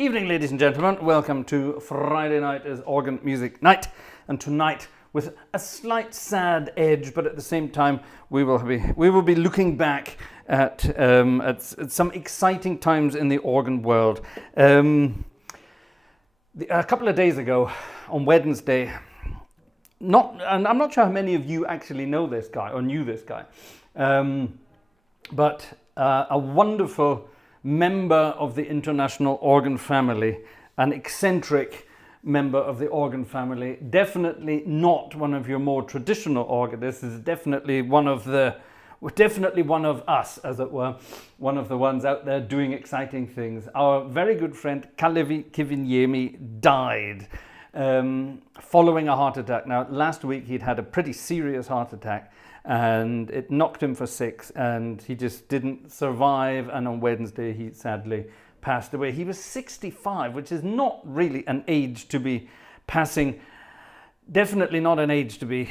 Evening, ladies and gentlemen. Welcome to Friday night is organ music night, and tonight with a slight sad edge, but at the same time we will be looking back at some exciting times in the organ world. A couple of days ago, on Wednesday, and I'm not sure how many of you actually know this guy or knew this guy, but a wonderful member of the international organ family, an eccentric member of the organ family, definitely not one of your more traditional organists, is definitely one of us, as it were, one of the ones out there doing exciting things. Our very good friend Kalevi Kiviniemi died following a heart attack. Now, last week he'd had a pretty serious heart attack, and it knocked him for 6, and he just didn't survive, and on Wednesday he sadly passed away. He was 65, which is not really an age to be passing, definitely not an age to be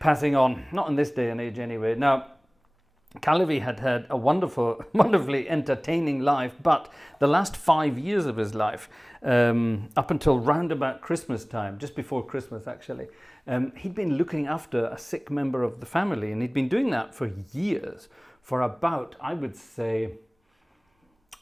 passing on, not in this day and age anyway. Now, Calvi had a wonderfully entertaining life, but the last 5 years of his life, up until round about Christmas time, just before Christmas actually, he'd been looking after a sick member of the family, and he'd been doing that for years, for about, I would say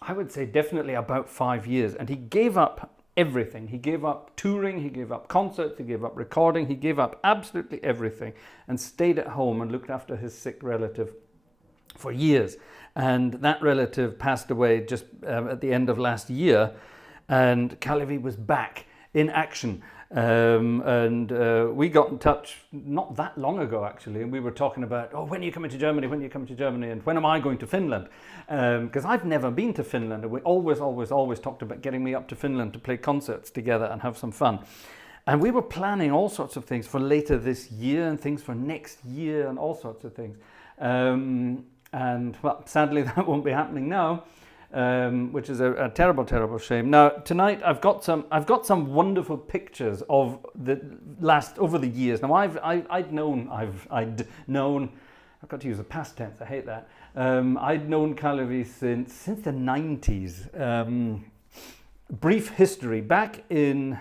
definitely about 5 years. And he gave up everything. He gave up touring, he gave up concerts, he gave up recording, he gave up absolutely everything and stayed at home and looked after his sick relative for years. And that relative passed away just at the end of last year, and Calvi was back in action. We got in touch not that long ago actually, and we were talking about, when are you coming to Germany, and when am I going to Finland, because I've never been to Finland, and we always talked about getting me up to Finland to play concerts together and have some fun. And we were planning all sorts of things for later this year and things for next year and all sorts of things, and well, sadly that won't be happening now, which is a terrible shame. Now tonight I've got some wonderful pictures of over the years. Now I'd known, I've got to use the past tense, I hate that. I'd known Calvi since the 90s. Brief history, back in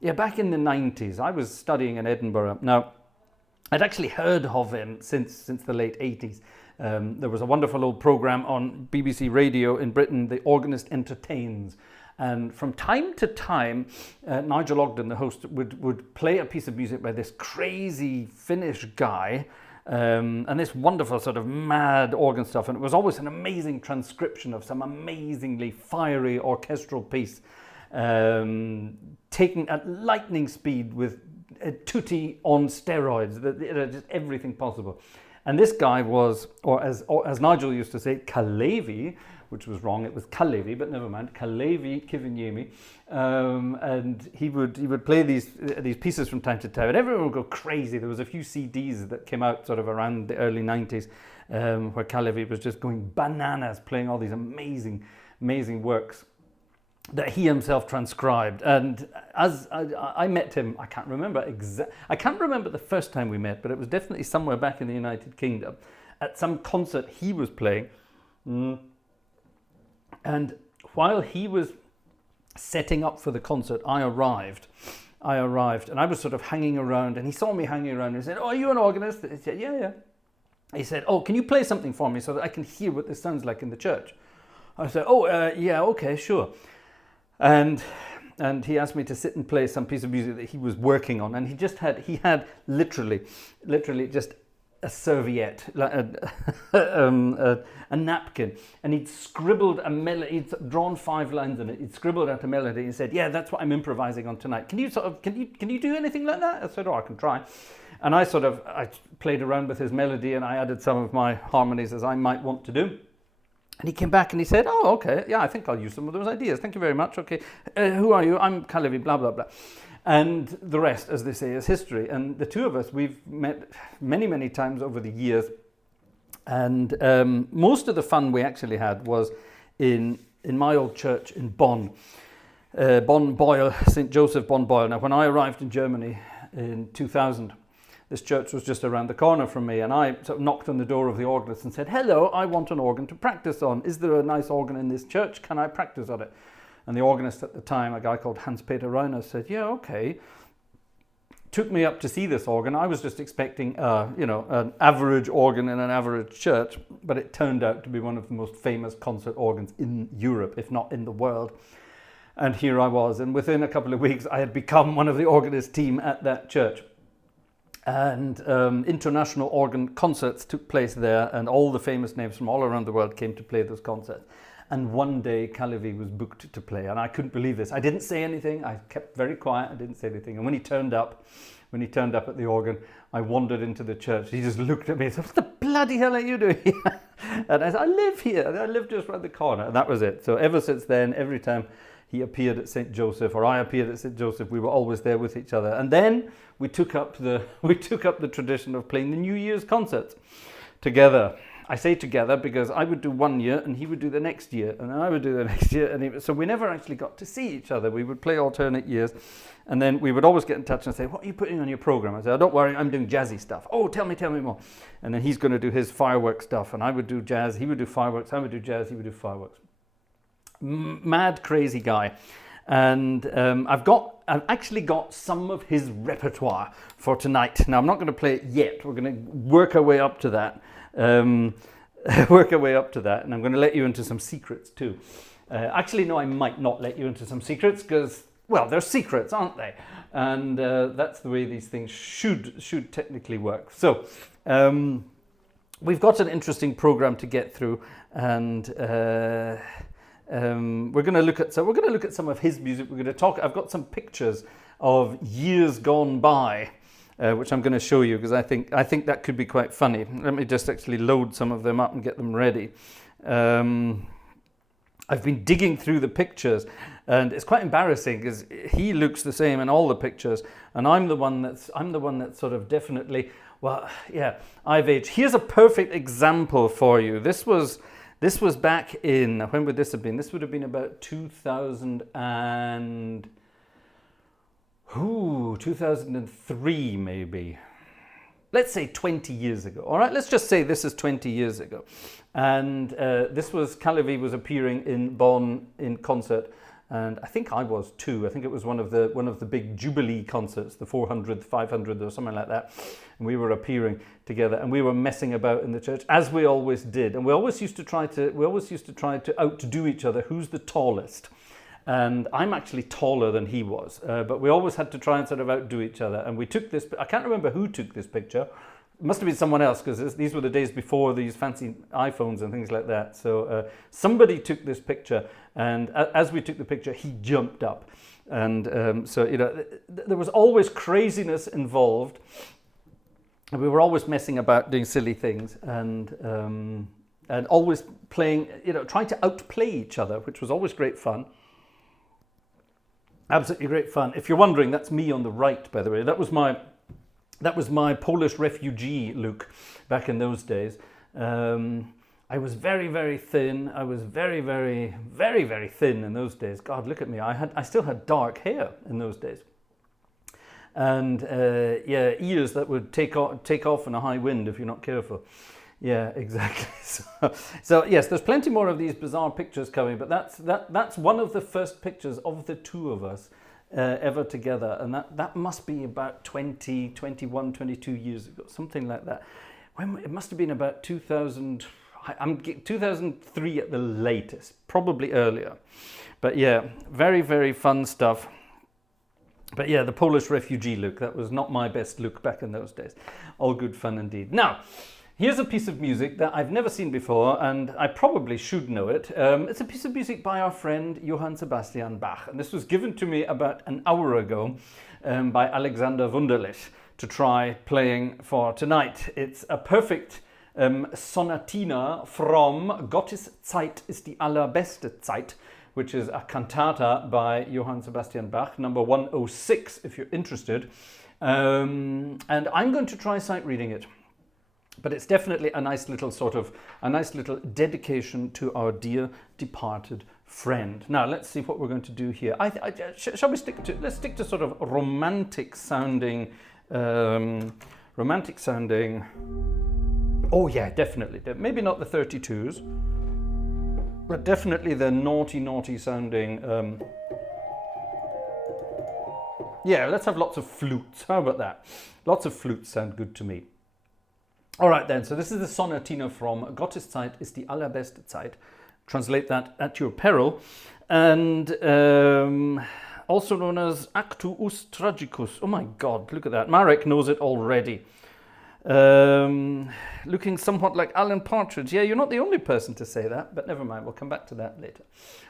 the 90s, I was studying in Edinburgh. Now I'd actually heard of him since the late 80s. There was a wonderful old program on BBC Radio in Britain, The Organist Entertains, and from time to time Nigel Ogden, the host, would play a piece of music by this crazy Finnish guy, and this wonderful sort of mad organ stuff, and it was always an amazing transcription of some amazingly fiery orchestral piece, taken at lightning speed with a tutti on steroids, just everything possible. And this guy was, or as Nigel used to say, Kalevi, which was wrong, it was Kalevi, but never mind, Kalevi Kiviniemi. And he would play these pieces from time to time, and everyone would go crazy. There was a few CDs that came out sort of around the early 90s, where Kalevi was just going bananas, playing all these amazing works that he himself transcribed. And as I met him, I can't remember the first time we met, but it was definitely somewhere back in the United Kingdom at some concert he was playing. And while he was setting up for the concert, I arrived, and I was sort of hanging around, and he saw me hanging around and he said, "Oh, are you an organist?" I said, "Yeah." He said, "Oh, can you play something for me so that I can hear what this sounds like in the church?" I said, "Yeah, okay, sure." And he asked me to sit and play some piece of music that he was working on, and he had literally just a serviette, like a napkin, and he'd scribbled a melody. He'd drawn 5 lines in it. He'd scribbled out a melody and said, "Yeah, that's what I'm improvising on tonight. Can you do anything like that?" I said, "Oh, I can try." And I played around with his melody, and I added some of my harmonies as I might want to do. And he came back and he said, "Oh, okay, yeah, I think I'll use some of those ideas. Thank you very much. Okay, who are you?" "I'm Kalevi, blah, blah, blah." And the rest, as they say, is history. And the two of us, we've met many times over the years. And most of the fun we actually had was in my old church in Bonn, Bonn-Beuel, St. Joseph Bonn-Beuel. Now, when I arrived in Germany in 2000, this church was just around the corner from me, and I sort of knocked on the door of the organist and said, "Hello, I want an organ to practice on. Is there a nice organ in this church? Can I practice on it?" And the organist at the time, a guy called Hans-Peter Reiner, said, yeah, okay. Took me up to see this organ. I was just expecting, you know, an average organ in an average church, but it turned out to be one of the most famous concert organs in Europe, if not in the world. And here I was, and within a couple of weeks, I had become one of the organist team at that church. And international organ concerts took place there, and all the famous names from all around the world came to play those concerts. And one day, Kalevi was booked to play, and I couldn't believe this. I didn't say anything. I kept very quiet. I didn't say anything. And when he turned up at the organ, I wandered into the church. He just looked at me and said, "What the bloody hell are you doing here?" And I said, "I live here. I live just around the corner." And that was it. So ever since then, every time he appeared at St. Joseph, or I appeared at St. Joseph, we were always there with each other. And then we took up the tradition of playing the New Year's concerts together. I say together because I would do one year and he would do the next year, and I would do the next year. And so we never actually got to see each other. We would play alternate years, and then we would always get in touch and say, "What are you putting on your program?" I said, "Oh, don't worry, I'm doing jazzy stuff." "Oh, tell me more." And then he's going to do his fireworks stuff, and I would do jazz, he would do fireworks, I would do jazz, he would do fireworks. Mad, crazy guy. And I've actually got some of his repertoire for tonight. Now, I'm not going to play it yet. We're going to work our way up to that. And I'm going to let you into some secrets too. Actually, no, I might not let you into some secrets because, well, they're secrets, aren't they? And that's the way these things should technically work. So we've got an interesting program to get through, and we're going to look at some of his music. We're going to talk. I've got some pictures of years gone by, which I'm going to show you because I think that could be quite funny. Let me just actually load some of them up and get them ready. I've been digging through the pictures, and it's quite embarrassing because he looks the same in all the pictures, and I'm the one that's sort of definitely, well, yeah, I've aged. Here's a perfect example for you. This was back in, when would this have been? This would have been about 2003 maybe. Let's say 20 years ago. All right, let's just say this is 20 years ago. And this was, Kalevi was appearing in Bonn in concert, and I think I was too. I think it was one of the big Jubilee concerts, the 400th, 500th or something like that. And we were appearing together, and we were messing about in the church, as we always did. And we always used to try to outdo each other. Who's the tallest? And I'm actually taller than he was, but we always had to try and sort of outdo each other. And we took this, I can't remember who took this picture. It must have been someone else, because these were the days before these fancy iPhones and things like that. So somebody took this picture, and as we took the picture, he jumped up. And so, you know, there was always craziness involved. And we were always messing about, doing silly things, and always playing, you know, trying to outplay each other, which was always great fun. Absolutely great fun. If you're wondering, that's me on the right, by the way. That was my Polish refugee look back in those days. I was very, very thin. I was very, very, very, very thin in those days. God, look at me. I still had dark hair in those days. And yeah, ears that would take off in a high wind if you're not careful. Yeah, exactly. So yes, there's plenty more of these bizarre pictures coming, but that's one of the first pictures of the two of us ever together, and that must be about 20, 21, 22 years ago, something like that. It must have been about 2003 at the latest, probably earlier. But yeah, very, very fun stuff. But yeah, the Polish refugee look, that was not my best look back in those days. All good fun indeed. Now, here's a piece of music that I've never seen before, and I probably should know it. It's a piece of music by our friend Johann Sebastian Bach, and this was given to me about an hour ago by Alexander Wunderlich to try playing for tonight. It's a perfect sonatina from Gottes Zeit ist die allerbeste Zeit, which is a cantata by Johann Sebastian Bach, number 106, if you're interested. And I'm going to try sight reading it. But it's definitely a nice little dedication to our dear departed friend. Now let's see what we're going to do here. Shall we let's stick to sort of romantic sounding. Oh yeah, definitely. Maybe not the 32s. But definitely the naughty sounding. Yeah, let's have lots of flutes. How about that? Lots of flutes sound good to me. All right then, so this is the sonatino from Gottes Zeit ist die allerbeste Zeit. Translate that at your peril. And also known as Actus Tragicus. Oh my God, look at that. Marek knows it already. Looking somewhat like Alan Partridge. Yeah, you're not the only person to say that, but never mind, we'll come back to that later.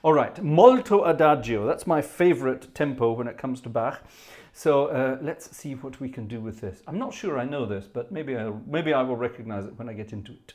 All right, molto adagio. That's my favorite tempo when it comes to Bach. So let's see what we can do with this. I'm not sure I know this, but maybe I will recognize it when I get into it.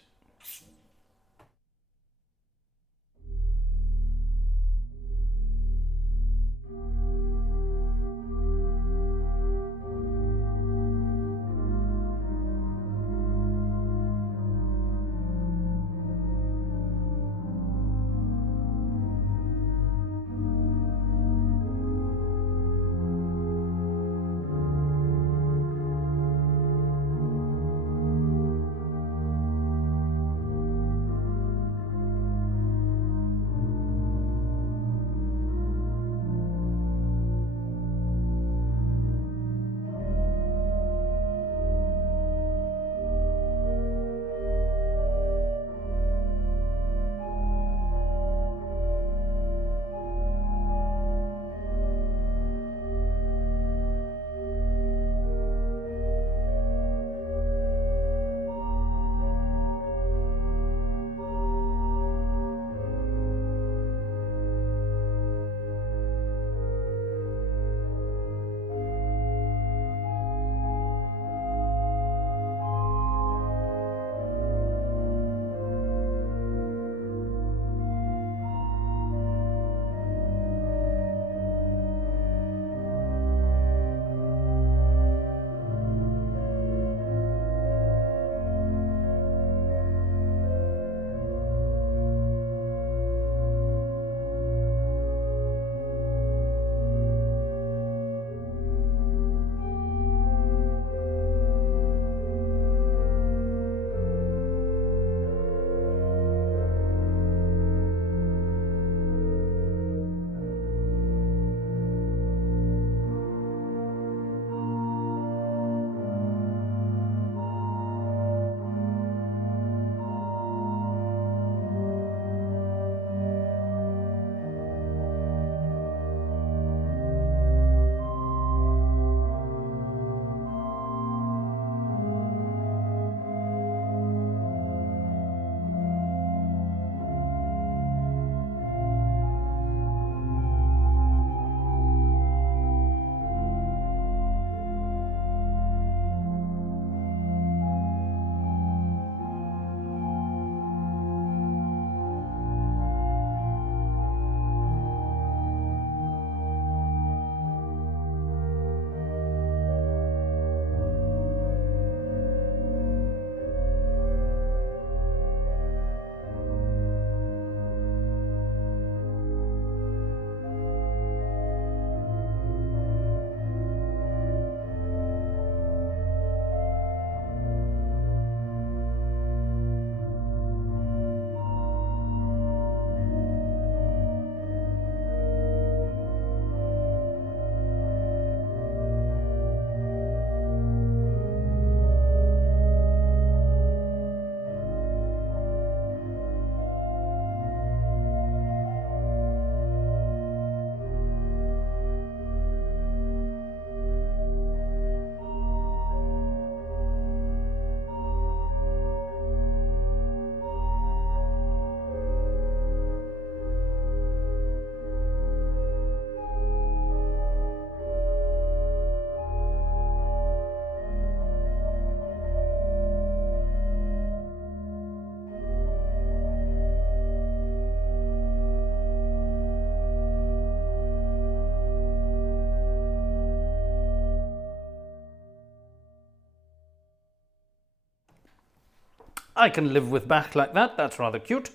I can live with Bach like that. That's rather cute.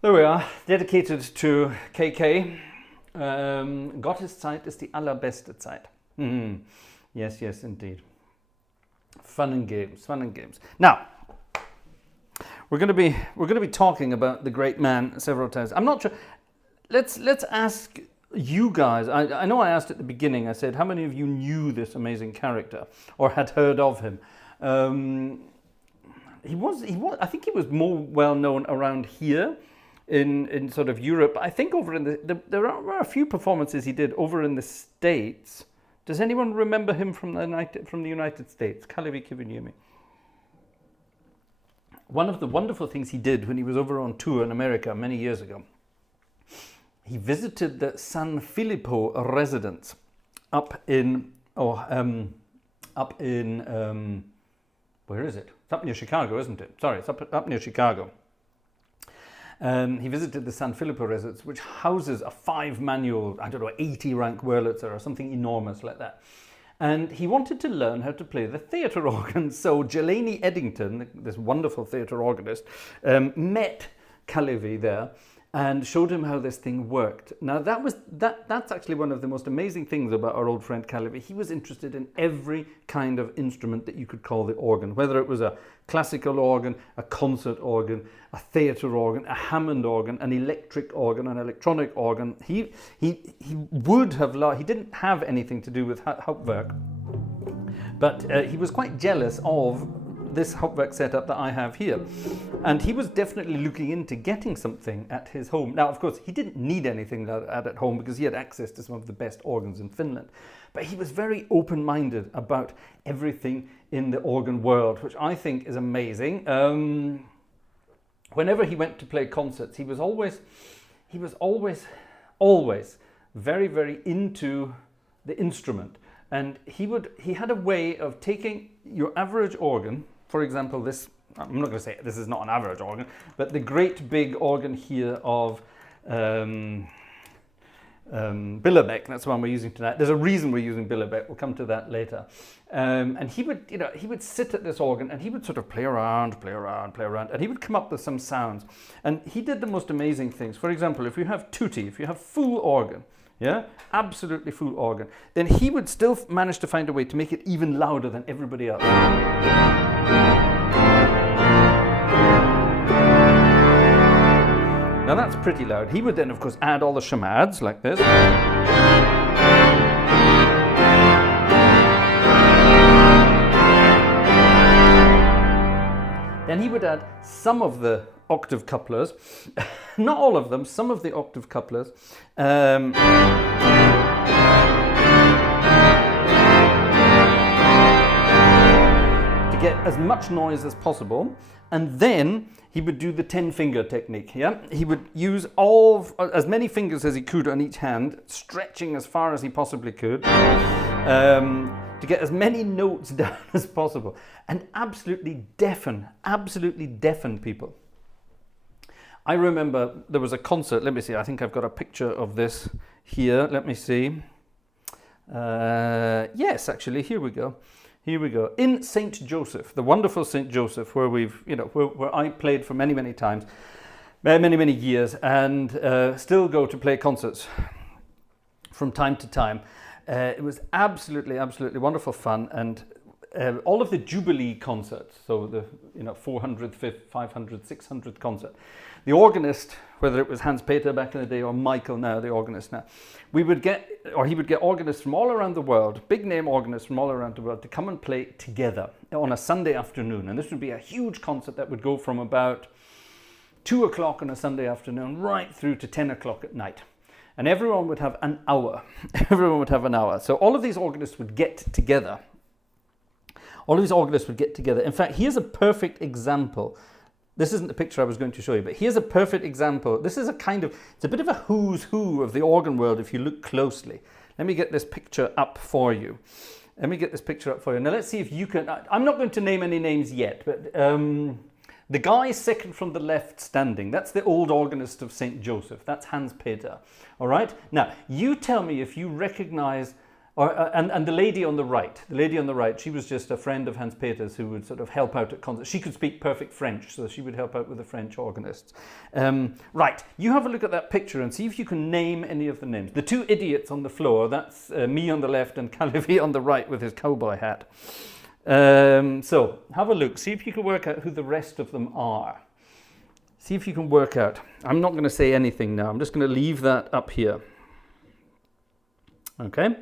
There we are, dedicated to KK. Gottes Zeit ist die allerbeste Zeit. Yes, yes, indeed. Fun and games, fun and games. Now, we're going to be talking about the great man several times. I'm not sure. Let's ask you guys. I know I asked at the beginning. I said, how many of you knew this amazing character or had heard of him? He was. I think he was more well known around here in sort of Europe. I think over in there are a few performances he did over in the States. Does anyone remember him from the United States? Kalevi Kiviniemi. One of the wonderful things he did when he was over on tour in America many years ago, he visited the San Filippo residence up in where is it? It's up near Chicago, isn't it? Sorry, it's up near Chicago. He visited the San Filippo residence, which houses a 5-manual, I don't know, 80-rank Wurlitzer or something enormous like that. And he wanted to learn how to play the theatre organ. So Jelani Eddington, this wonderful theatre organist, met Kalevi there and showed him how this thing worked. Now that's actually one of the most amazing things about our old friend Kalevi. He was interested in every kind of instrument that you could call the organ, whether it was a classical organ, a concert organ, a theatre organ, a Hammond organ, an electric organ, an electronic organ. He would have loved, he didn't have anything to do with Hauptwerk, but he was quite jealous of this Hauptwerk setup that I have here. And he was definitely looking into getting something at his home. Now, of course, he didn't need anything at home because he had access to some of the best organs in Finland. But he was very open-minded about everything in the organ world, which I think is amazing. Whenever he went to play concerts, he was always very, very into the instrument. And he had a way of taking your average organ, for example, this, I'm not going to say this is not an average organ, but the great big organ here of Billebeck, that's the one we're using tonight. There's a reason we're using Billebeck, we'll come to that later. And he would sit at this organ and he would sort of play around, and he would come up with some sounds. And he did the most amazing things. For example, if you have tutti, if you have full organ, yeah, absolutely full organ, then he would still manage to find a way to make it even louder than everybody else. Now that's pretty loud. He would then, of course, add all the chamads like this. Then he would add some of the octave couplers, not all of them, some of the octave couplers. To get as much noise as possible. And then he would do the 10-finger technique. Yeah, he would use as many fingers as he could on each hand, stretching as far as he possibly could, to get as many notes down as possible, and absolutely deafen people. I remember there was a concert. Let me see. I think I've got a picture of this here. Let me see. Yes, actually, here we go. Here we go. In St. Joseph, the wonderful St. Joseph, where where I played for many times, many years, and still go to play concerts from time to time. It was absolutely wonderful fun, and all of the Jubilee concerts, so the 400th, 500th, 600th concert, the organist, whether it was Hans Peter back in the day or Michael now, the organist now, he would get organists from all around the world, big name organists from all around the world, to come and play together on a Sunday afternoon. And this would be a huge concert that would go from about 2 o'clock on a Sunday afternoon right through to 10 o'clock at night. And everyone would have an hour. Everyone would have an hour. So all of these organists would get together. In fact, here's a perfect example. This isn't the picture I was going to show you, but here's a perfect example. This is it's a bit of a who's who of the organ world if you look closely. Let me get this picture up for you. Now let's see if you can, I'm not going to name any names yet, but the guy second from the left standing, that's the old organist of St. Joseph. That's Hans Peter. All right? Now, you tell me if you recognize, and the lady on the right, she was just a friend of Hans Peter's who would sort of help out at concerts. She could speak perfect French, so she would help out with the French organists. Right, you have a look at that picture and see if you can name any of the names. The two idiots on the floor, that's me on the left and Kalevi on the right with his cowboy hat. So, have a look, see if you can work out who the rest of them are. See if you can work out. I'm not going to say anything now. I'm just going to leave that up here. Okay.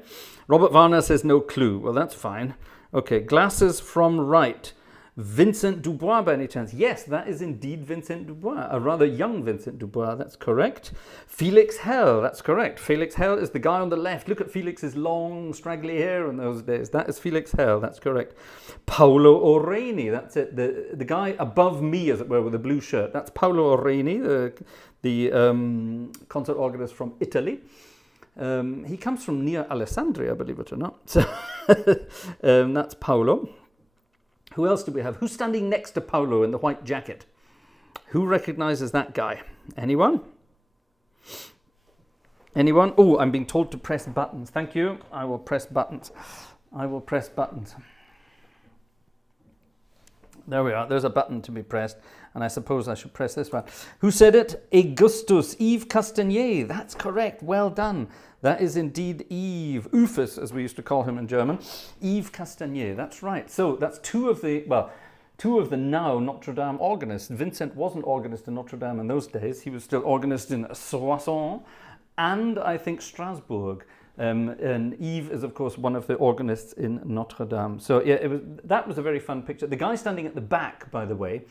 Robert Varner says no clue. Well, that's fine. Okay. Glasses from right. Vincent Dubois by any chance? Yes, that is indeed Vincent Dubois. A rather young Vincent Dubois. That's correct. Felix Hell. That's correct. Felix Hell is the guy on the left. Look at Felix's long, straggly hair in those days. That is Felix Hell. That's correct. Paolo Oreni. That's it. The guy above me, as it were, with the blue shirt. That's Paolo Oreni, the concert organist from Italy. He comes from near Alessandria, believe it or not. So that's Paolo. Who else do we have? Who's standing next to Paolo in the white jacket? Who recognizes that guy? Anyone? Anyone? Oh, I'm being told to press buttons. Thank you. I will press buttons. I will press buttons. There we are. There's a button to be pressed. And I suppose I should press this one. Who said it? Augustus, Yves Castagnier. That's correct. Well done. That is indeed Yves, Ufus, as we used to call him in German. Yves Castagnier. That's right. So that's two of the now Notre Dame organists. Vincent wasn't organist in Notre Dame in those days. He was still organist in Soissons and I think Strasbourg. And Yves is, of course, one of the organists in Notre Dame. So yeah, that was a very fun picture. The guy standing at the back, by the way,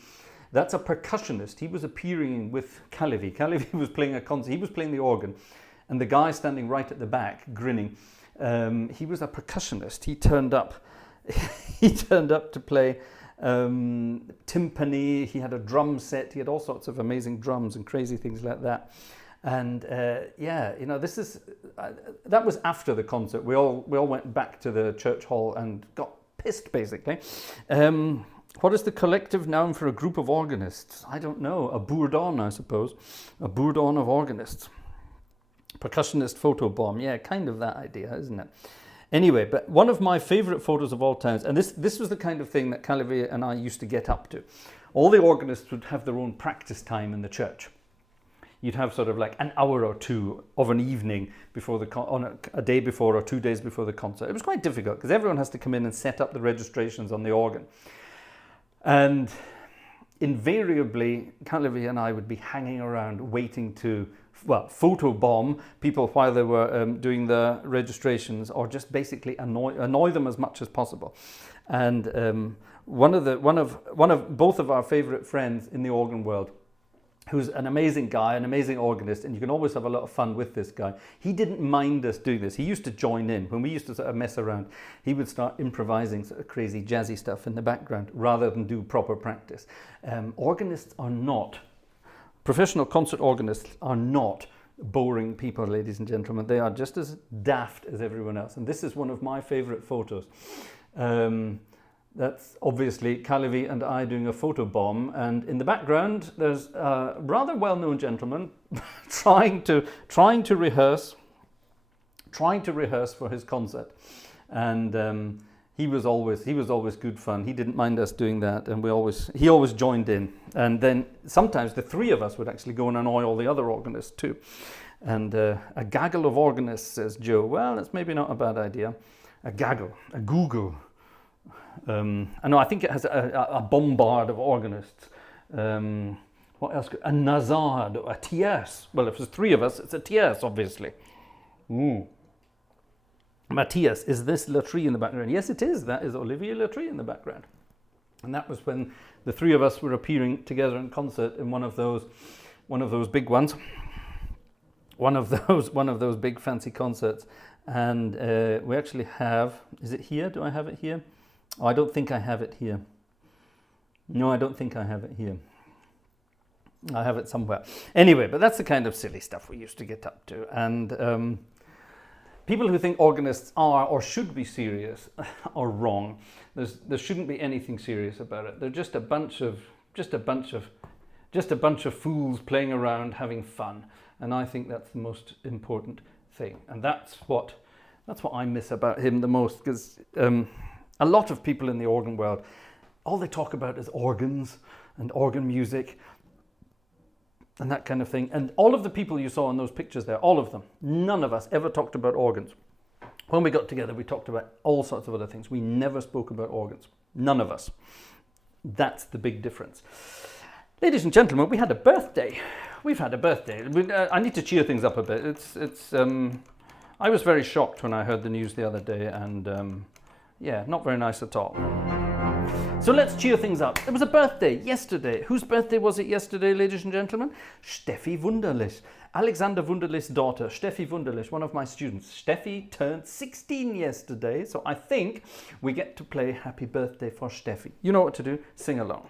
that's a percussionist. He was appearing with Kalevi. Kalevi was playing a concert. He was playing the organ. And the guy standing right at the back, grinning, he was a percussionist. He turned up. He turned up to play timpani. He had a drum set. He had all sorts of amazing drums and crazy things like that. And yeah, you know, this is that was after the concert. We all went back to the church hall and got pissed, basically. What is the collective noun for a group of organists? I don't know. A bourdon, I suppose. A bourdon of organists. Percussionist photo bomb. Yeah, kind of that idea, isn't it? Anyway, but one of my favorite photos of all times, and this was the kind of thing that Kalevi and I used to get up to. All the organists would have their own practice time in the church. You'd have sort of like an hour or two of an evening before on a day before or 2 days before the concert. It was quite difficult because everyone has to come in and set up the registrations on the organ. And invariably, Kalevi and I would be hanging around waiting to, well, photobomb people while they were doing the registrations, or just basically annoy them as much as possible. And one of both of our favorite friends in the organ world, who's an amazing guy, an amazing organist, and you can always have a lot of fun with this guy. He didn't mind us doing this. He used to join in. When we used to sort of mess around, he would start improvising sort of crazy jazzy stuff in the background rather than do proper practice. Organists are not, professional concert organists are not boring people, ladies and gentlemen. They are just as daft as everyone else. And this is one of my favorite photos. That's obviously Kalevi and I doing a photo bomb, and in the background there's a rather well-known gentleman trying to rehearse for his concert, and he was always good fun. He didn't mind us doing that, and he always joined in. And then sometimes the three of us would actually go and annoy all the other organists too. And a gaggle of organists, says Joe. Well, that's maybe not a bad idea. A gaggle, a Google. I know, I think it has a bombard of organists. What else? A Nazard, a tierce. Well, if there's three of us, it's a tierce, obviously. Ooh. Matthias, is this Latry in the background? Yes, it is. That is Olivier Latry in the background. And that was when the three of us were appearing together in concert in one of those big ones. One of those big fancy concerts. And we actually have, is it here? Do I have it here? Oh, I don't think I have it here. No, I don't think I have it here. I have it somewhere. Anyway, but that's the kind of silly stuff we used to get up to. And people who think organists are or should be serious are wrong. There shouldn't be anything serious about it. They're just a bunch of fools playing around having fun. And I think that's the most important thing. And that's what I miss about him the most, because a lot of people in the organ world, all they talk about is organs and organ music and that kind of thing. And all of the people you saw in those pictures there, all of them, none of us ever talked about organs. When we got together, we talked about all sorts of other things. We never spoke about organs. None of us. That's the big difference. Ladies and gentlemen, we had a birthday. We've had a birthday. I need to cheer things up a bit. I was very shocked when I heard the news the other day, and yeah, not very nice at all. So let's cheer things up. It was a birthday yesterday. Whose birthday was it yesterday, ladies and gentlemen? Steffi Wunderlich. Alexander Wunderlich's daughter, Steffi Wunderlich, one of my students. Steffi turned 16 yesterday, so I think we get to play Happy Birthday for Steffi. You know what to do, sing along.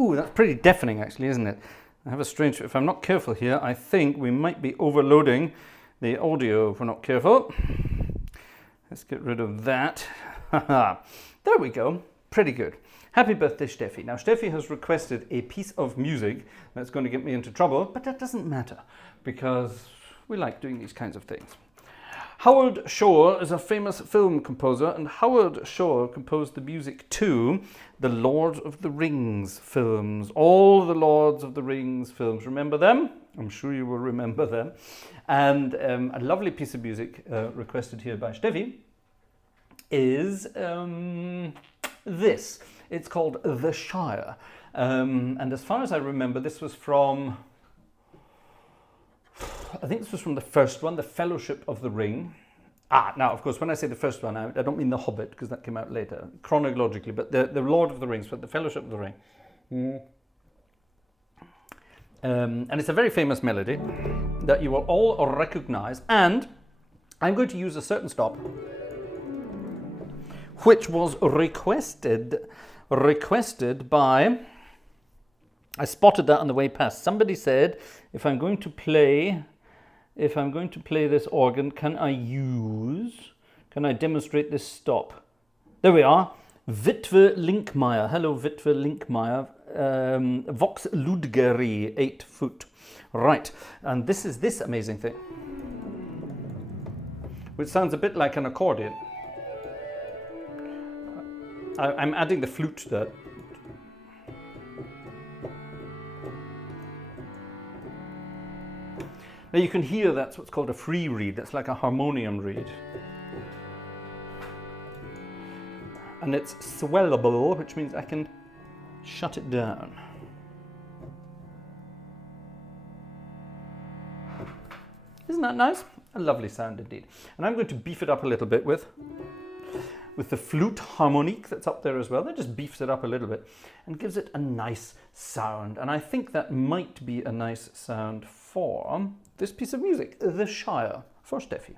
Ooh, that's pretty deafening actually, isn't it? I have a strange, if I'm not careful here, I think we might be overloading the audio if we're not careful. Let's get rid of that. There we go, pretty good. Happy birthday, Steffi. Now, Steffi has requested a piece of music that's going to get me into trouble, but that doesn't matter because we like doing these kinds of things. Howard Shore is a famous film composer, and Howard Shore composed the music to the Lord of the Rings films. All the Lords of the Rings films. Remember them? I'm sure you will remember them. And a lovely piece of music requested here by Steffi is this. It's called The Shire. And as far as I remember, this was from... I think this was from the first one, The Fellowship of the Ring. Now, of course, when I say the first one, I don't mean The Hobbit, because that came out later, chronologically, but the Lord of the Rings, but The Fellowship of the Ring. And it's a very famous melody that you will all recognize. And I'm going to use a certain stop, which was requested by... I spotted that on the way past. Somebody said, if I'm going to play this organ, can I demonstrate this stop? There we are. Witwe Linkmeyer. Hello, Witwe Linkmeyer. Vox Ludgeri, 8 foot. Right, and this is this amazing thing, which sounds a bit like an accordion. I'm adding the flute to that. Now you can hear that's what's called a free reed. That's like a harmonium reed. And it's swellable, which means I can shut it down. Isn't that nice? A lovely sound indeed. And I'm going to beef it up a little bit with the flute harmonique that's up there as well. That just beefs it up a little bit and gives it a nice sound. And I think that might be a nice sound for this piece of music, The Shire, for Steffi.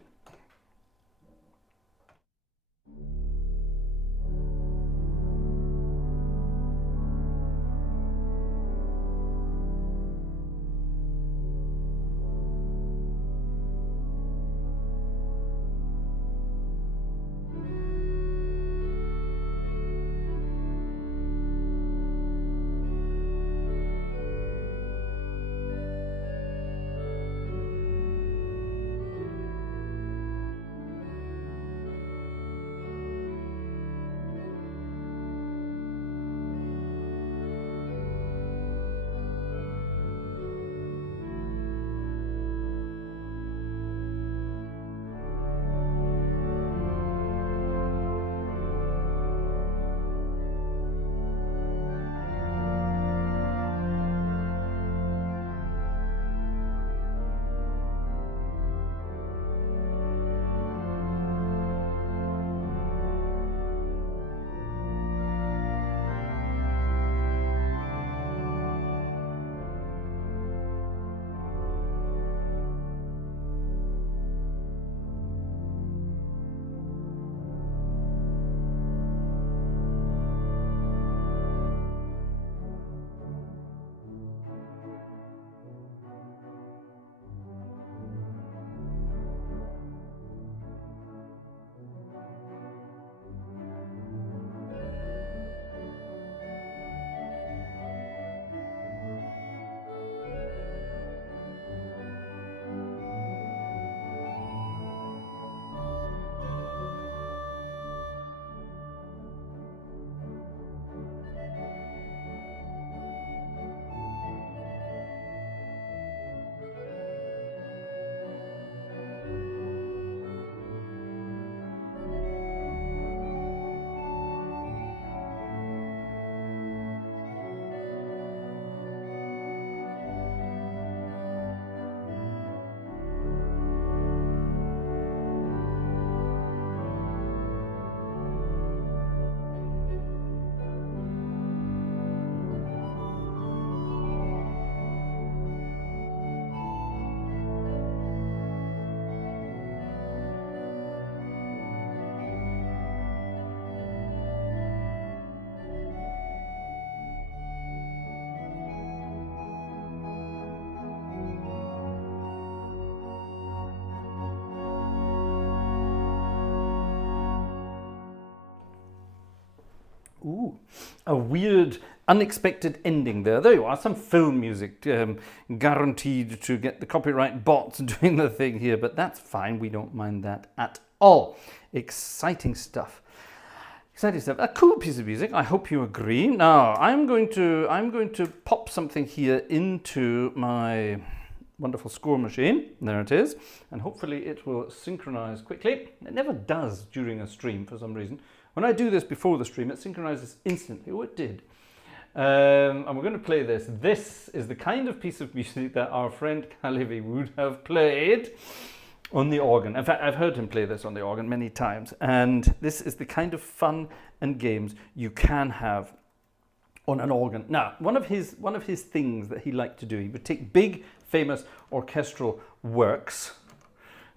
Ooh, a weird, unexpected ending there. There you are, some film music, guaranteed to get the copyright bots doing the thing here, but that's fine. We don't mind that at all. Exciting stuff. Exciting stuff. A cool piece of music. I hope you agree. Now, I'm going to pop something here into my wonderful score machine. There it is, and hopefully it will synchronize quickly. It never does during a stream for some reason. When I do this before the stream, it synchronizes instantly. Oh, it did. And we're going to play this. This is the kind of piece of music that our friend Kalevi would have played on the organ. In fact, I've heard him play this on the organ many times. And this is the kind of fun and games you can have on an organ. Now, one of his things that he liked to do, he would take big, famous orchestral works,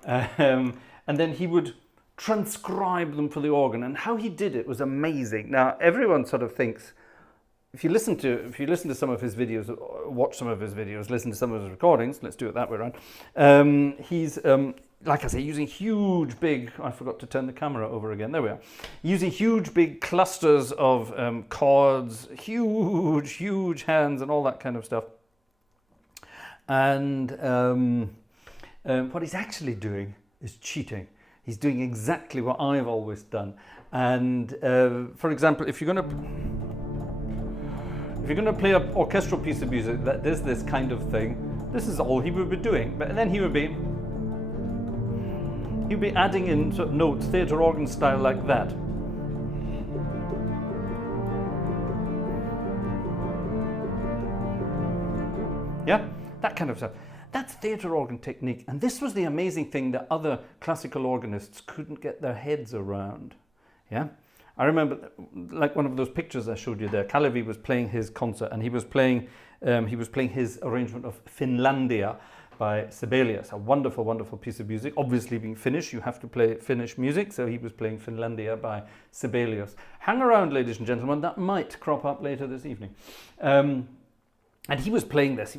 and then he would transcribe them for the organ, and how he did it was amazing. Now, everyone sort of thinks, if you listen to some of his videos, watch some of his videos, listen to some of his recordings, let's do it that way around, he's like I say, using huge big, I forgot to turn the camera over again, there we are, using huge big clusters of chords, huge hands and all that kind of stuff. And what he's actually doing is cheating. He's doing exactly what I've always done. And for example, if you're going to play an orchestral piece of music that does this kind of thing, this is all he would be doing. But then he would be adding in sort of notes, theatre organ style, like that. Yeah, that kind of stuff. That's theatre organ technique, and this was the amazing thing that other classical organists couldn't get their heads around. Yeah, I remember, like one of those pictures I showed you there. Kalevi was playing his concert, and he was playing his arrangement of Finlandia by Sibelius, a wonderful, wonderful piece of music. Obviously, being Finnish, you have to play Finnish music, so he was playing Finlandia by Sibelius. Hang around, ladies and gentlemen, that might crop up later this evening. And he was playing this,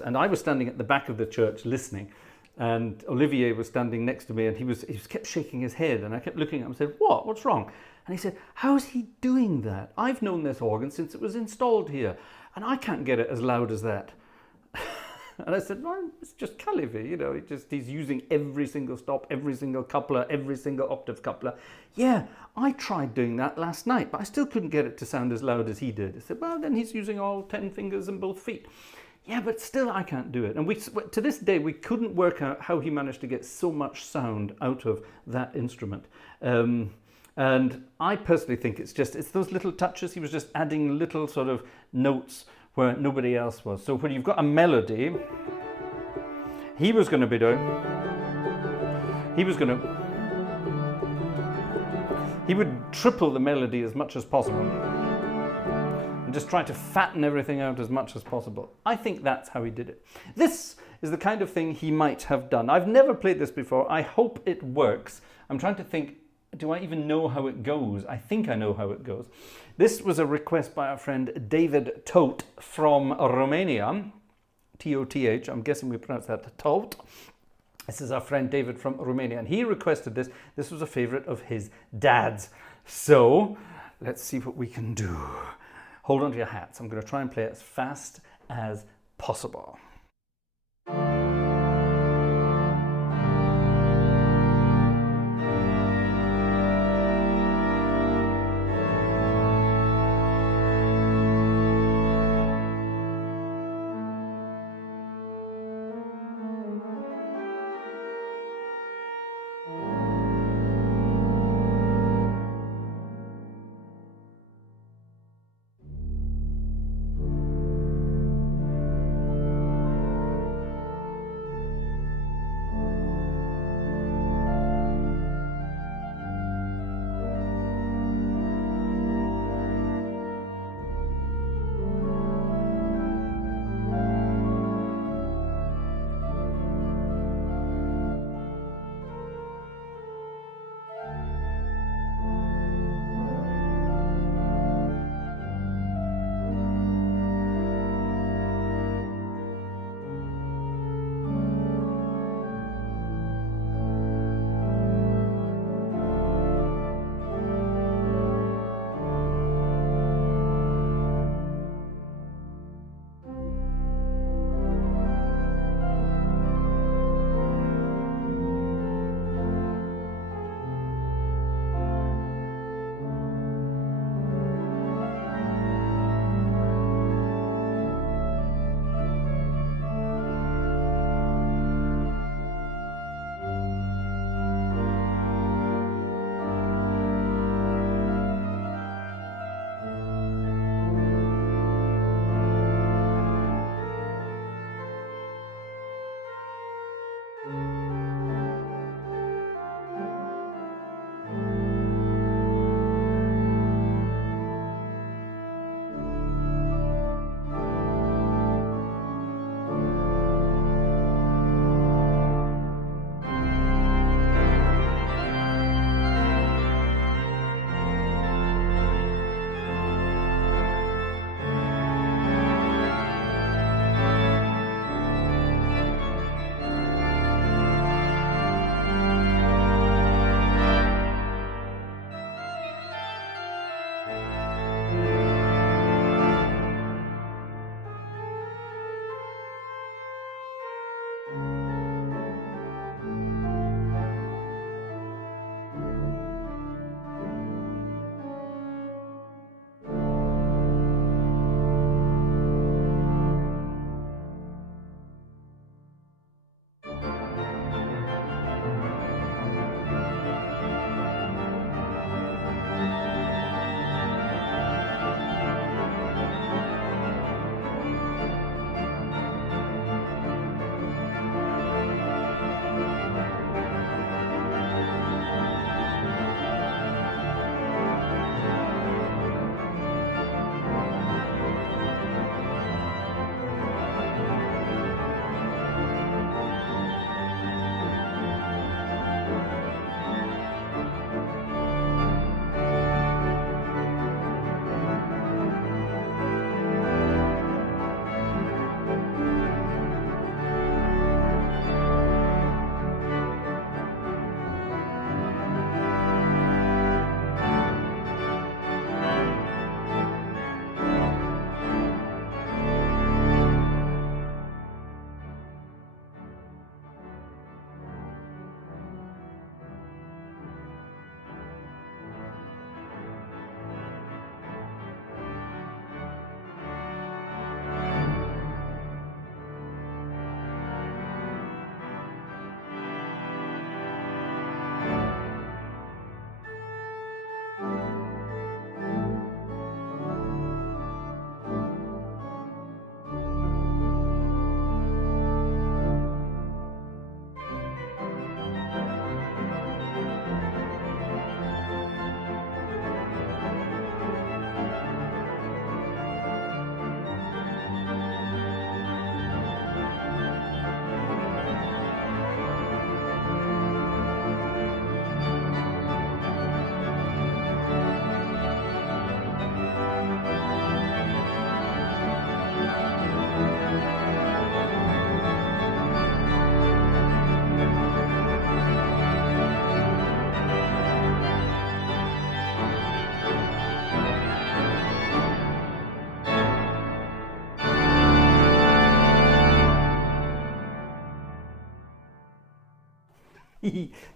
and I was standing at the back of the church listening, and Olivier was standing next to me, and he kept shaking his head, and I kept looking at him and said, what's wrong? And he said, how's he doing that? I've known this organ since it was installed here, and I can't get it as loud as that. And I said, well, it's just Kalevi, you know, he's using every single stop, every single coupler, every single octave coupler. Yeah, I tried doing that last night, but I still couldn't get it to sound as loud as he did. I said, well, then he's using all 10 fingers and both feet. Yeah, but still I can't do it. And to this day, we couldn't work out how he managed to get so much sound out of that instrument. And I personally think it's those little touches. He was just adding little sort of notes where nobody else was. So when you've got a melody, he would triple the melody as much as possible and just try to fatten everything out as much as possible. I think that's how he did it. This is the kind of thing he might have done. I've never played this before. I hope it works. I'm trying to think, do I even know how it goes? I think I know how it goes. This was a request by our friend David Toth from Romania. T-O-T-H, I'm guessing we pronounce that Toth. This is our friend David from Romania, and he requested this. This was a favorite of his dad's. So let's see what we can do. Hold on to your hats. I'm going to try and play it as fast as possible.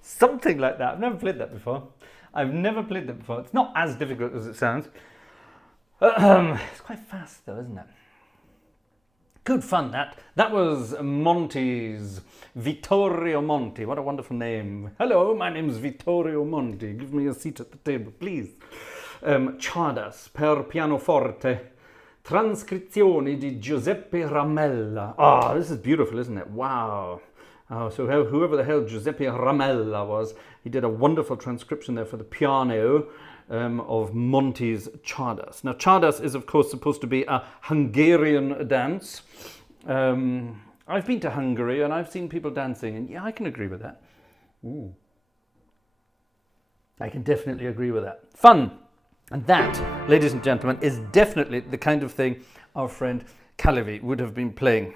Something like that. I've never played that before. It's not as difficult as it sounds. It's quite fast though, isn't it? Good fun, that. That was Monty's, Vittorio Monty. What a wonderful name. Hello, my name is Vittorio Monty. Give me a seat at the table, please. Czardas per pianoforte. Trascrizioni di Giuseppe Ramella. Ah, this is beautiful, isn't it? Wow. Oh, so whoever the hell Giuseppe Ramella was, he did a wonderful transcription there for the piano of Monty's Czardas. Now, Czardas is, of course, supposed to be a Hungarian dance. I've been to Hungary and I've seen people dancing, and yeah, I can agree with that. Ooh. I can definitely agree with that. Fun. And that, ladies and gentlemen, is definitely the kind of thing our friend Kalevi would have been playing.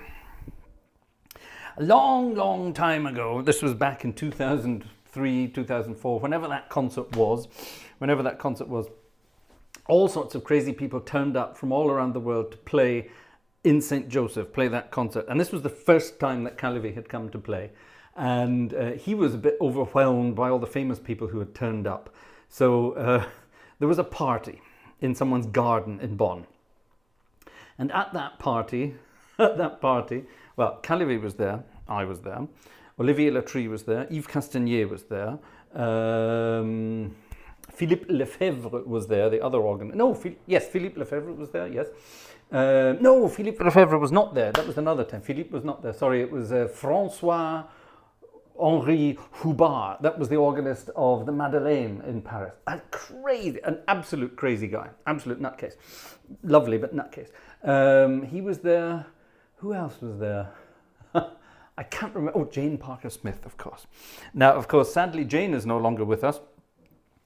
A long, long time ago, this was back in 2003, 2004, whenever that concert was, all sorts of crazy people turned up from all around the world to play in St. Joseph, play that concert. And this was the first time that Kalevi had come to play. And he was a bit overwhelmed by all the famous people who had turned up. So there was a party in someone's garden in Bonn. And at that party, well, Kalevi was there, I was there, Olivier Latry was there, Yves Castagnier was there, Philippe Lefebvre was there, the other organist. No, yes, Philippe Lefebvre was there, yes. No, Philippe Lefebvre was not there. That was another time. Philippe was not there. Sorry, it was François-Henri Houbard. That was the organist of the Madeleine in Paris. An absolute crazy guy. Absolute nutcase. Lovely, but nutcase. He was there. Who else was there? I can't remember. Oh, Jane Parker Smith, of course. Now, of course, sadly, Jane is no longer with us.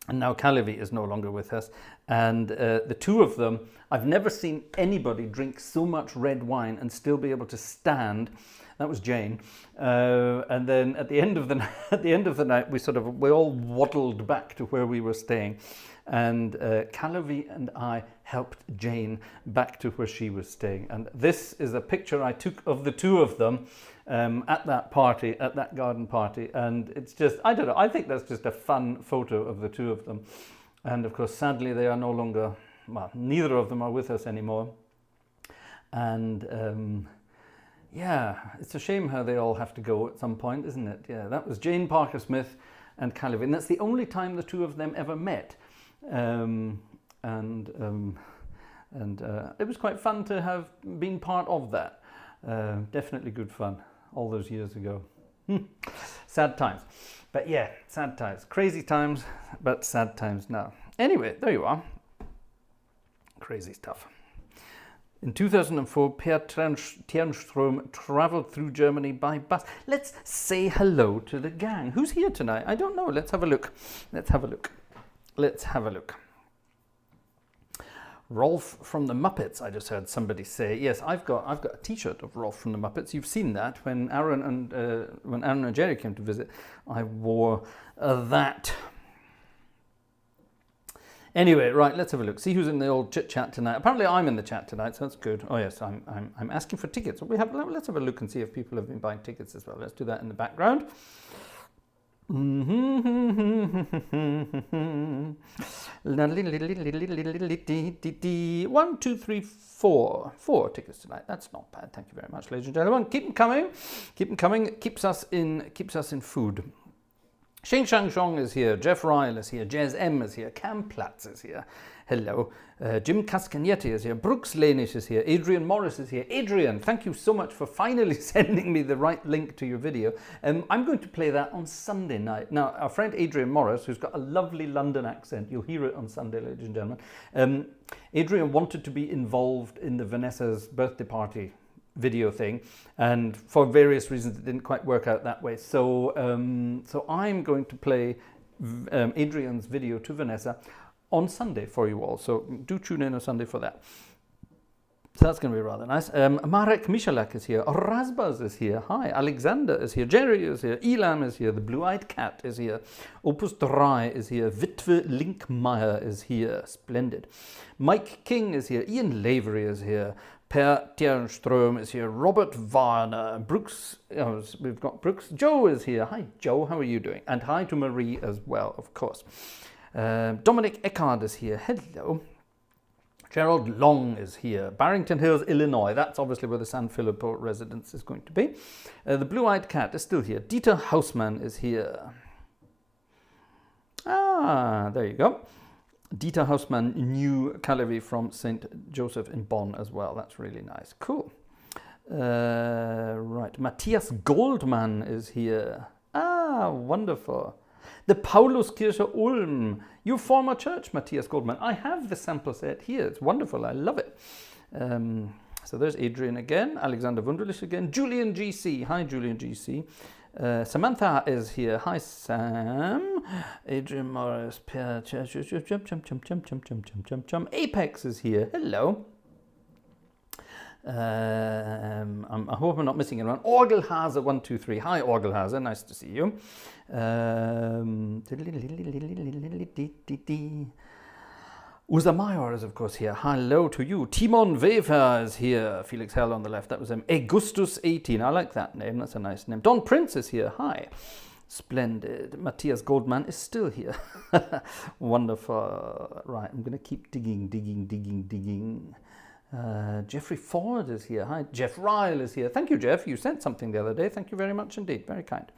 And now Kalevi is no longer with us. And the two of them, I've never seen anybody drink so much red wine and still be able to stand. That was Jane. And then at the end of the night, we all waddled back to where we were staying. And Kalevi and I helped Jane back to where she was staying. And this is a picture I took of the two of them at that party, at that garden party. And it's just, I don't know, I think that's just a fun photo of the two of them. And of course, sadly, they are no longer, well, neither of them are with us anymore. And yeah, it's a shame how they all have to go at some point, isn't it? Yeah, that was Jane Parker Smith and Kalevi. And that's the only time the two of them ever met. And it was quite fun to have been part of that. Definitely good fun all those years ago. Sad times. But yeah, sad times. Crazy times, but sad times now. Anyway, there you are. Crazy stuff. In 2004, Per Tjernström traveled through Germany by bus. Let's say hello to the gang. Who's here tonight? I don't know. Let's have a look. Rolf from the Muppets, I just heard somebody say. Yes, I've got a T-shirt of Rolf from the Muppets. You've seen that when Aaron and Jerry came to visit. I wore that. Anyway, right, let's have a look. See who's in the old chit chat tonight. Apparently, I'm in the chat tonight, so that's good. Oh yes, I'm asking for tickets. Let's have a look and see if people have been buying tickets as well. Let's do that in the background. 1, 2, 3, 4. 4 tickets tonight. That's not bad. Thank you very much, ladies and gentlemen. Keep them coming. Keep them coming. It keeps us in food. Shing Shang Shong is here. Jeff Ryle is here. Jez M is here. Cam Platz is here. Hello. Jim Cascagnetti is here. Brooks Lanish is here. Adrian Morris is here. Adrian, thank you so much for finally sending me the right link to your video. I'm going to play that on Sunday night. Now, our friend Adrian Morris, who's got a lovely London accent, you'll hear it on Sunday, ladies and gentlemen. Adrian wanted to be involved in the Vanessa's birthday party video thing, and for various reasons it didn't quite work out that way. So I'm going to play Adrian's video to Vanessa on Sunday for you all. So do tune in on Sunday for that. So that's going to be rather nice. Marek Michalak is here. Razbaz is here. Hi. Alexander is here. Jerry is here. Elam is here. The Blue-Eyed Cat is here. Opus 3 is here. Witwe Linkmeyer is here. Splendid. Mike King is here. Ian Lavery is here. Per Tjernström is here. Robert Warner. Brooks, we've got Brooks. Joe is here. Hi, Joe. How are you doing? And hi to Marie as well, of course. Dominic Eckard is here. Hello. Gerald Long is here. Barrington Hills, Illinois. That's obviously where the San Filippo residence is going to be. The Blue-Eyed Cat is still here. Dieter Hausmann is here. Ah, there you go. Dieter Hausmann knew Kalevi from St. Joseph in Bonn as well. That's really nice. Cool. Right. Matthias Goldman is here. Ah, wonderful. The Pauluskirche Ulm. Your former church, Matthias Goldman. I have the sample set here. It's wonderful. I love it. So there's Adrian again. Alexander Wunderlich again. Julian GC. Hi, Julian GC. Samantha is here. Hi, Sam. Adrian Morris. Apex is here. Hello. I hope I'm not missing anyone. Orgelhase123. Hi, Orgelhase. Nice to see you. Uza Mayor is, of course, here. Hello to you. Timon Wefer is here. Felix Hell on the left. That was him. Augustus18. I like that name. That's a nice name. Don Prince is here. Hi. Splendid. Matthias Goldman is still here. Wonderful. Right. I'm going to keep digging. Jeffrey Ford is here. Hi. Jeff Ryle is here. Thank you, Jeff. You sent something the other day. Thank you very much indeed. Very kind.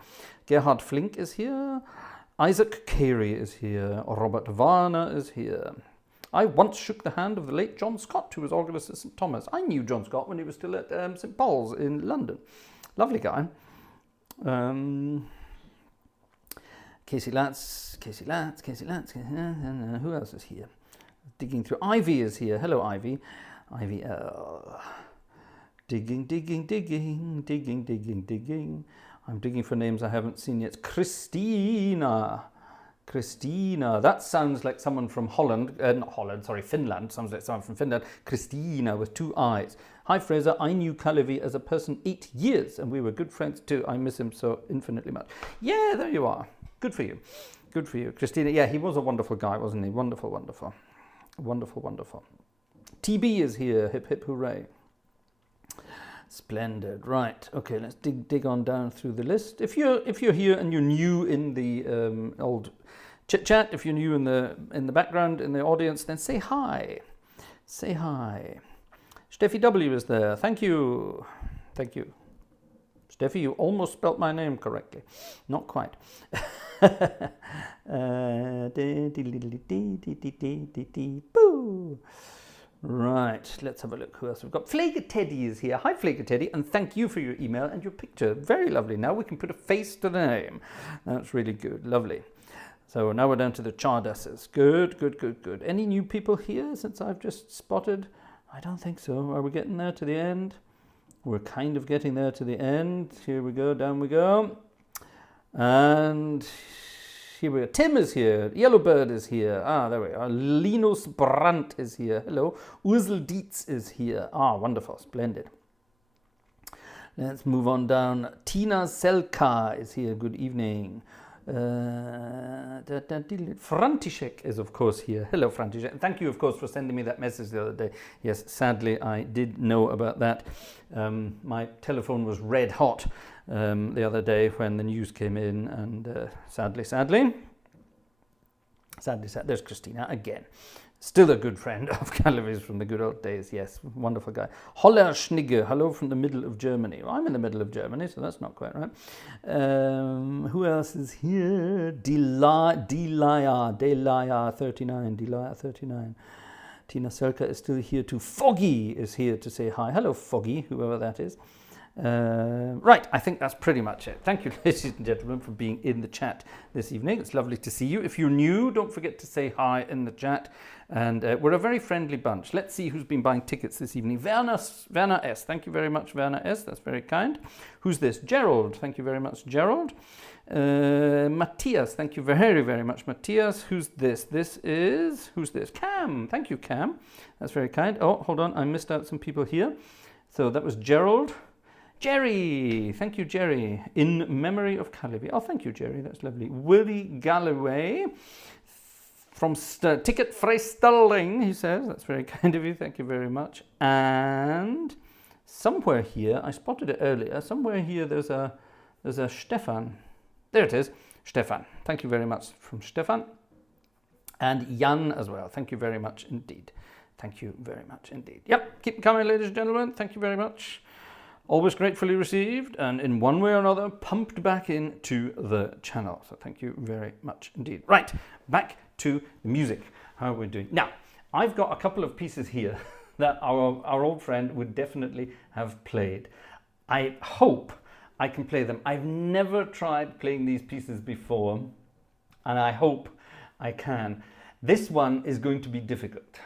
Gerhard Flink is here. Isaac Carey is here. Robert Warner is here. I once shook the hand of the late John Scott, who was organist at St. Thomas. I knew John Scott when he was still at St. Paul's in London. Lovely guy. Casey Latz. Who else is here? Digging through. Ivy is here. Hello, Ivy. Ivy L. Digging. I'm digging for names I haven't seen yet. Christina. That sounds like someone from Holland. Not Holland, sorry, Finland. Sounds like someone from Finland. Christina with 2 I's. Hi, Fraser. I knew Kalevi as a person 8 years, and we were good friends too. I miss him so infinitely much. Yeah, there you are. Good for you. Christina. Yeah, he was a wonderful guy, wasn't he? Wonderful. TB is here. Hip, hip, hooray. Splendid. Right. Okay, let's dig on down through the list. If you're here and you're new in the old chit chat, if you're new in the background in the audience, then say hi. Say hi. Steffi W is there. Thank you. Steffi, you almost spelt my name correctly. Not quite. Boo. Right, let's have a look who else we've got. Flager Teddy is here. Hi, Flager Teddy, and thank you for your email and your picture. Very lovely. Now we can put a face to the name. That's really good. Lovely. So now we're down to the Czardases. Good. Any new people here since I've just spotted? I don't think so. Are we getting there to the end? We're kind of getting there to the end. Here we go. Down we go. And here we go. Tim is here. Yellowbird is here. Ah, there we are. Linus Brandt is here. Hello. Ursel Dietz is here. Ah, wonderful. Splendid. Let's move on down. Tina Selka is here. Good evening. František is, of course, here. Hello, František. And thank you, of course, for sending me that message the other day. Yes, sadly, I did know about that. My telephone was red hot the other day when the news came in, and sadly, there's Christina again. Still a good friend of Kalevi's from the good old days. Yes, wonderful guy. Holler Schnigge, hello from the middle of Germany. Well, I'm in the middle of Germany, so that's not quite right. Who else is here? Delia 39. Tina Selka is still here too. Foggy is here to say hi. Hello, Foggy, whoever that is. Right, I think that's pretty much it. Thank you, ladies and gentlemen, for being in the chat this evening. It's lovely to see you. If you're new, don't forget to say hi in the chat. And we're a very friendly bunch. Let's see who's been buying tickets this evening. Werner S. Thank you very much, Werner S. That's very kind. Who's this? Gerald. Thank you very much, Gerald. Matthias. Thank you very, very much, Matthias. Who's this? Who's this? Cam. Thank you, Cam. That's very kind. Oh, hold on. I missed out some people here. So that was Gerald. Jerry, thank you, Jerry. In memory of Kalevi. Oh, thank you, Jerry. That's lovely. Willie Galloway. from Ticket Freistelling, he says. That's very kind of you. Thank you very much. And somewhere here, I spotted it earlier, somewhere here there's a Stefan. There it is, Stefan. Thank you very much from Stefan. And Jan as well. Thank you very much indeed. Thank you very much indeed. Yep, keep coming, ladies and gentlemen. Thank you very much. Always gratefully received, and in one way or another, pumped back into the channel. So thank you very much indeed. Right, back to the music. How are we doing? Now, I've got a couple of pieces here that our old friend would definitely have played. I hope I can play them. I've never tried playing these pieces before, and I hope I can. This one is going to be difficult.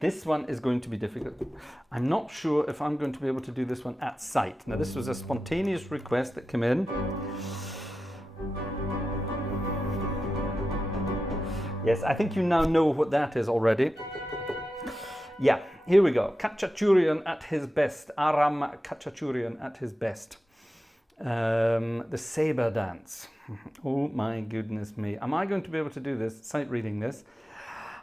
This one is going to be difficult. I'm not sure if I'm going to be able to do this one at sight. Now, this was a spontaneous request that came in. Yes, I think you now know what that is already. Yeah, here we go. Khachaturian at his best. Aram Khachaturian at his best. The saber dance. Oh my goodness me. Am I going to be able to do this, sight reading this?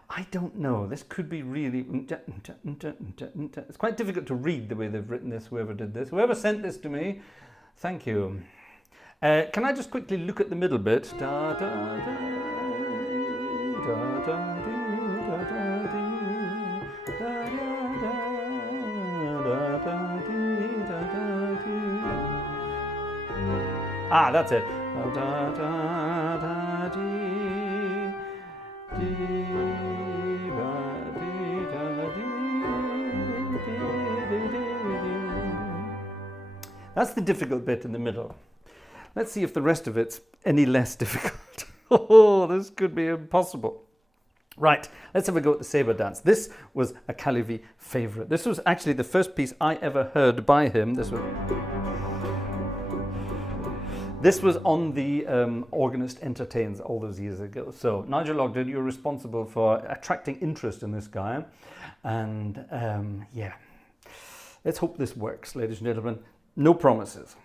I don't know. This could be really... It's quite difficult to read the way they've written this, whoever did this. Whoever sent this to me, thank you. Can I just quickly look at the middle bit? Da, da, da, da, da, da, da, ah, that's it. Da, da, da, dee, dee. That's the difficult bit in the middle. Let's see if the rest of it's any less difficult. Oh, this could be impossible. Right, let's have a go at the saber dance. This was a Kalevi favorite. This was actually the first piece I ever heard by him. This was on the Organist Entertains all those years ago. So, Nigel Ogden, you're responsible for attracting interest in this guy. And yeah, let's hope this works, ladies and gentlemen. No promises.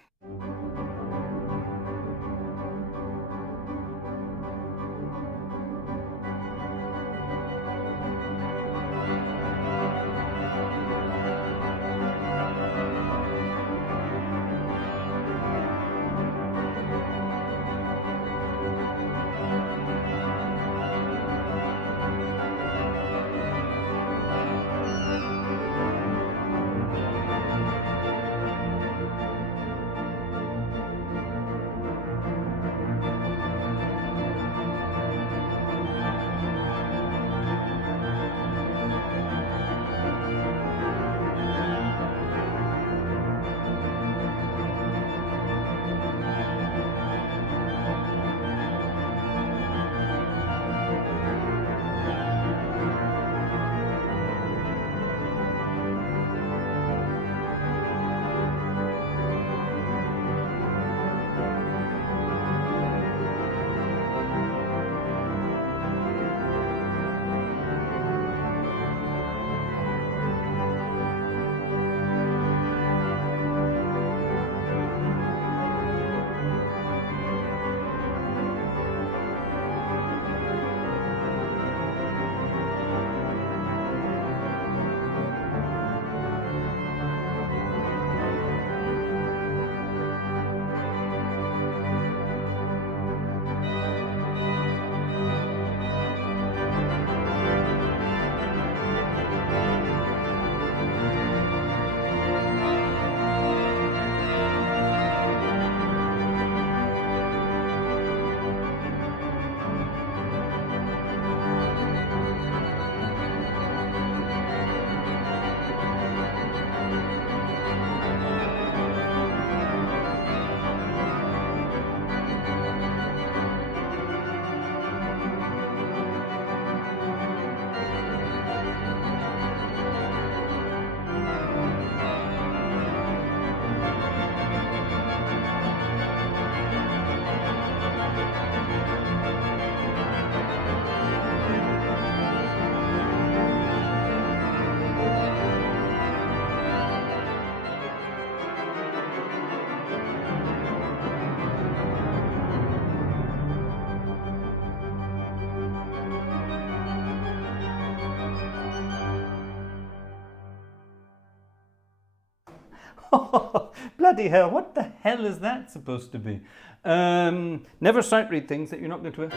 Bloody hell, what the hell is that supposed to be? Never sight read things that you're not going to...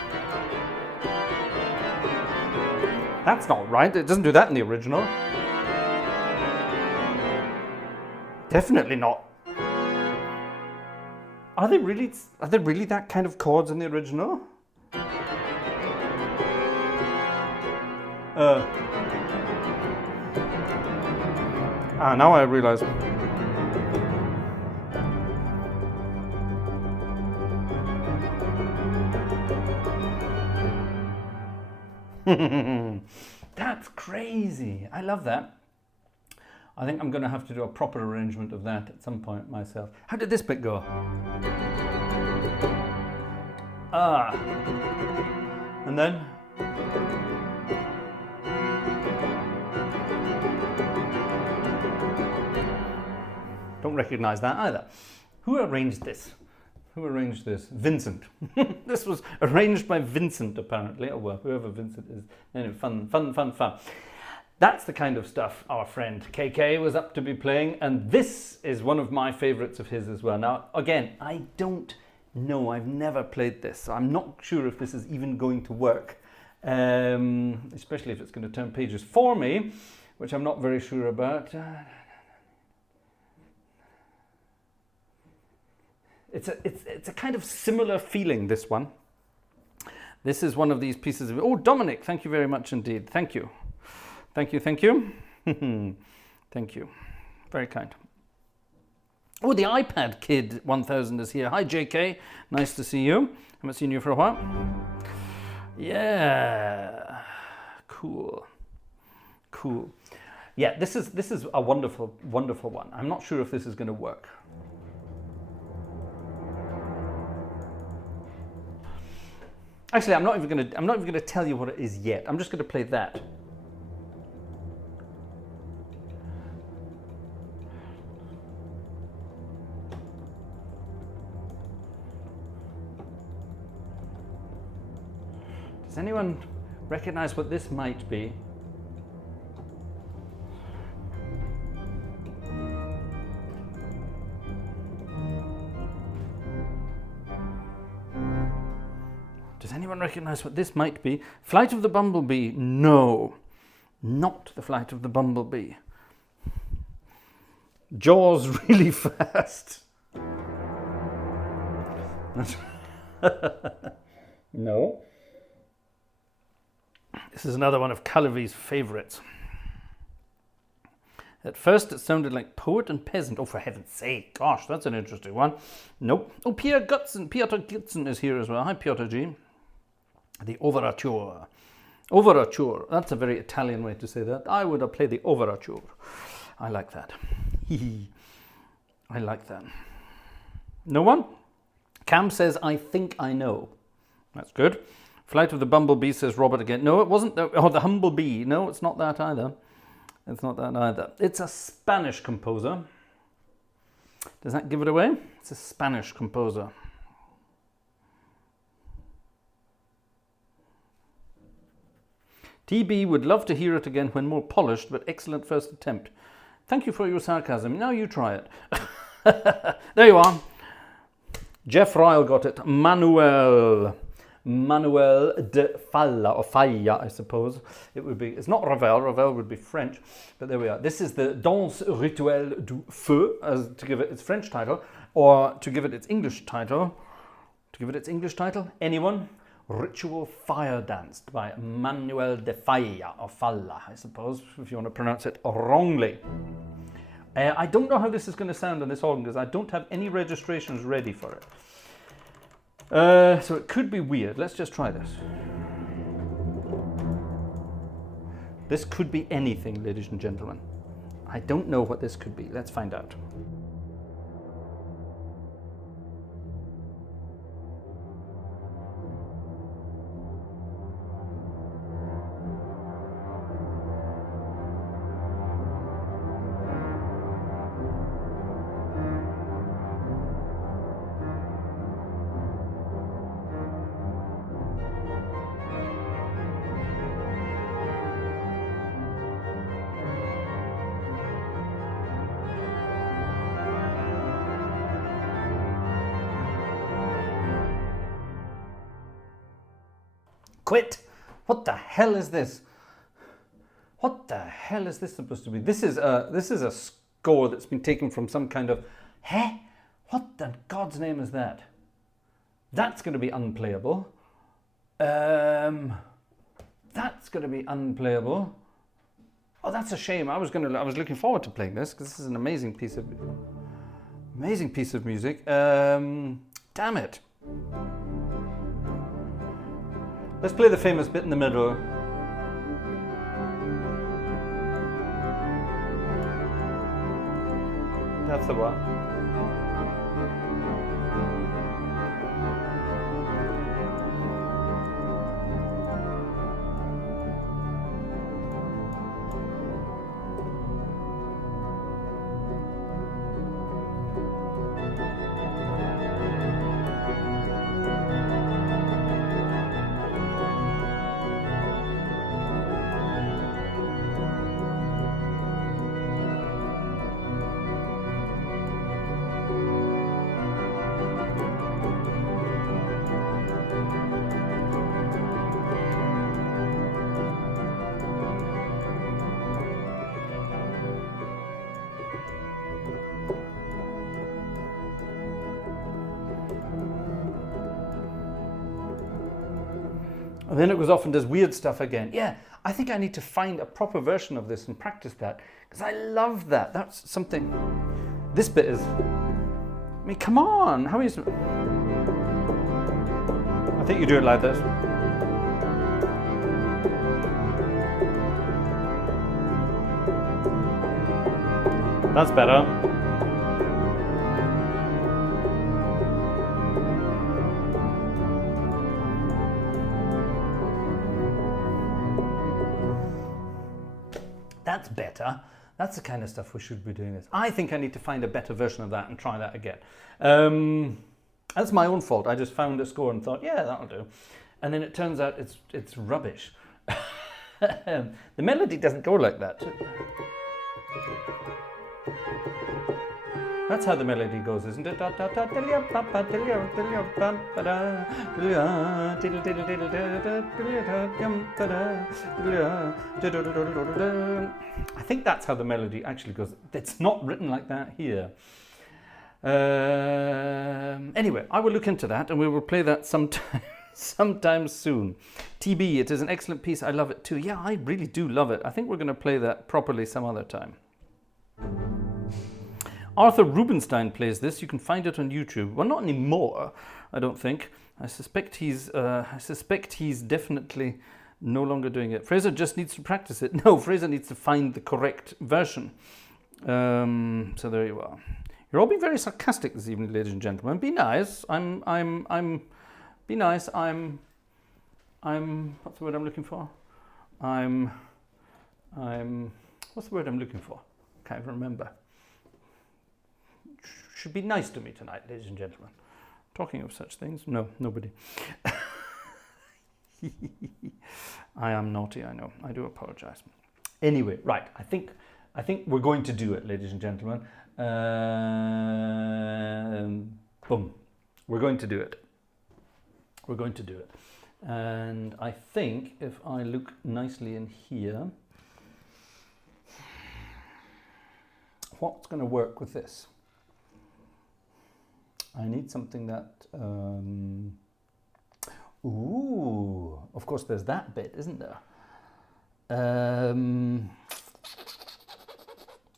That's not right. It doesn't do that in the original. Definitely not. Are they really that kind of chords in the original? Now I realize. That's crazy. I love that. I think I'm going to have to do a proper arrangement of that at some point myself. How did this bit go? And then? Don't recognize that either. Who arranged this? Who arranged this? Vincent. This was arranged by Vincent, apparently. Oh, well, whoever Vincent is. Anyway, fun. That's the kind of stuff our friend KK was up to be playing, and this is one of my favorites of his as well. Now, again, I don't know. I've never played this, so I'm not sure if this is even going to work, especially if it's going to turn pages for me, which I'm not very sure about. It's a kind of similar feeling, this one. This is one of these pieces of... Oh, Dominic, thank you very much indeed. Thank you. Thank you. Thank you. Very kind. Oh, the iPad Kid 1000 is here. Hi, JK. Nice to see you. Haven't seen you for a while. Yeah. Cool. Yeah, this is a wonderful one. I'm not sure if this is going to work. Actually, I'm not even going to tell you what it is yet. I'm just going to play that. Does anyone recognize what this might be? Does anyone recognize what this might be? Flight of the Bumblebee? No, not the Flight of the Bumblebee. Jaws really fast. No. This is another one of Kalevi's favorites. At first it sounded like poet and peasant. Oh, for heaven's sake. Gosh, that's an interesting one. Nope. Oh, Piotr Gutzen is here as well. Hi, Piotr G. The Overture. Overture. That's a very Italian way to say that. I would have played the Overture. I like that. I like that. No one? Cam says, I think I know. That's good. Flight of the Bumblebee, says Robert again. No, it wasn't. The Humblebee. No, it's not that either. It's not that either. It's a Spanish composer. Does that give it away? It's a Spanish composer. TB would love to hear it again when more polished, but excellent first attempt. Thank you for your sarcasm. Now you try it. There you are. Jeff Ryle got it. Manuel de Falla, or Falla, I suppose it would be. It's not Ravel. Ravel would be French, but there we are. This is the Danse Rituelle du Feu, as to give it its French title, or to give it its English title. Anyone? Ritual Fire Dance by Manuel de Falla, or Falla, I suppose, if you want to pronounce it wrongly. I don't know how this is going to sound on this organ because I don't have any registrations ready for it. So it could be weird. Let's just try this. This could be anything, ladies and gentlemen. I don't know what this could be. Let's find out. Quit! What the hell is this? What the hell is this supposed to be? This is a score that's been taken from some kind of... Heh? What the God's name is that? That's going to be unplayable. That's going to be unplayable. Oh, that's a shame. I was looking forward to playing this because this is an amazing piece of music. Damn it. Let's play the famous bit in the middle. That's the one. And then it goes off and does weird stuff again. Yeah, I think I need to find a proper version of this and practice that, because I love that. That's something. This bit is... I mean, come on. How is... I think you do it like this. That's better. That's better. That's the kind of stuff we should be doing this. I think I need to find a better version of that and try that again. That's my own fault. I just found a score and thought, yeah, that'll do. And then it turns out it's rubbish. The melody doesn't go like that. That's how the melody goes, isn't it? I think that's how the melody actually goes. It's not written like that here. Anyway, I will look into that and we will play that sometime soon. TB, it is an excellent piece. I love it too. Yeah, I really do love it. I think we're going to play that properly some other time. Arthur Rubinstein plays this. You can find it on YouTube. Well, not anymore, I don't think. I suspect he's definitely no longer doing it. Fraser just needs to practice it. No, Fraser needs to find the correct version. So there you are. You're all being very sarcastic this evening, ladies and gentlemen. Be nice. Be nice. What's the word I'm looking for? What's the word I'm looking for? Can't even remember. Should be nice to me tonight, ladies and gentlemen. Talking of such things, no, nobody. I am naughty, I know. I do apologize. Anyway, right. I think we're going to do it, ladies and gentlemen. Boom. We're going to do it. We're going to do it. And I think if I look nicely in here, what's going to work with this? I need something that, ooh, of course there's that bit, isn't there?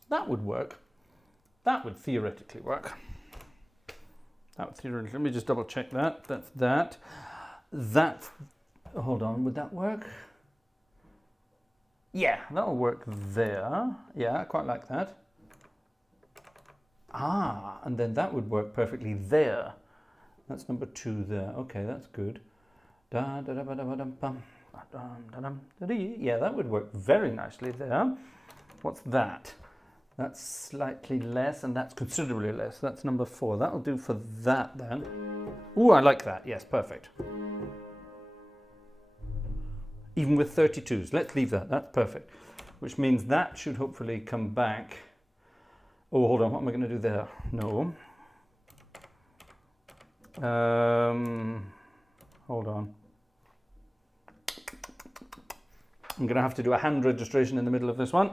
That would work. That would theoretically work. Let me just double check that. That's that. That, hold on, would that work? Yeah, that'll work there. Yeah, I quite like that. Ah, and then that would work perfectly there. That's number 2 there. Okay, that's good. Yeah, that would work very nicely there. What's that? That's slightly less, and that's considerably less. That's number 4. That'll do for that then. Ooh, I like that. Yes, perfect. Even with 32s. Let's leave that. That's perfect. Which means that should hopefully come back. Oh, hold on, what am I going to do there? No. Hold on. I'm going to have to do a hand registration in the middle of this one.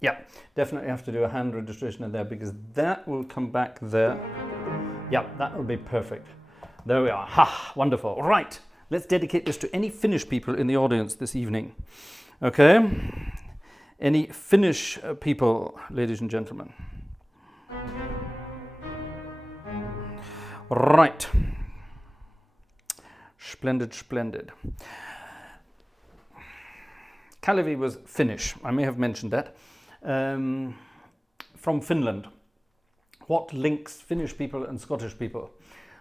Yeah, definitely have to do a hand registration in there because that will come back there. Yeah, that will be perfect. There we are. Ha, wonderful. Right, let's dedicate this to any Finnish people in the audience this evening. Okay, any Finnish people, ladies and gentlemen. Right. Splendid, splendid. Kalevi was Finnish, I may have mentioned that, from Finland. What links Finnish people and Scottish people?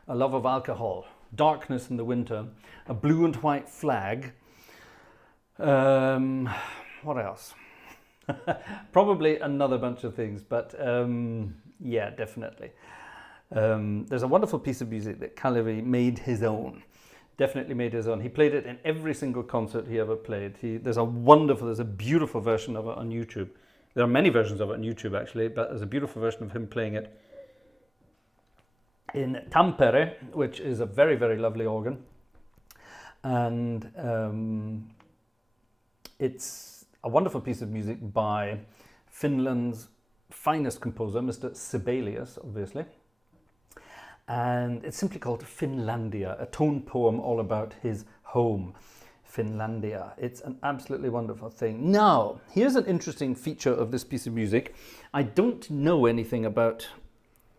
A love of alcohol, darkness in the winter, a blue and white flag. What else? Probably another bunch of things, but yeah, definitely. There's a wonderful piece of music that Kalevi made his own. Definitely made his own. He played it in every single concert he ever played. There's a beautiful version of it on YouTube. There are many versions of it on YouTube actually, but there's a beautiful version of him playing it in Tampere, which is a very, very lovely organ. And it's a wonderful piece of music by Finland's finest composer, Mr. Sibelius, obviously. And it's simply called Finlandia, a tone poem all about his home, Finlandia. It's an absolutely wonderful thing. Now, here's an interesting feature of this piece of music. I don't know anything about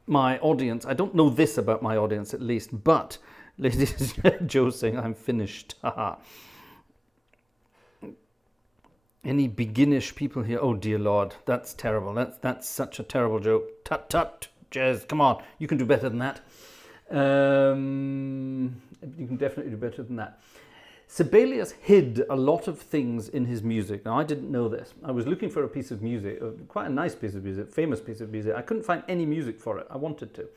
my audience. I don't know this about my audience, at least. But, ladies, Joe's saying I'm finished. Any beginnish people here? Oh, dear Lord, that's terrible. That's such a terrible joke. Tut, tut. Jez, come on, you can do better than that. You can definitely do better than that. Sibelius hid a lot of things in his music. Now, I didn't know this. I was looking for a piece of music, quite a nice piece of music, famous piece of music. I couldn't find any music for it. I wanted to.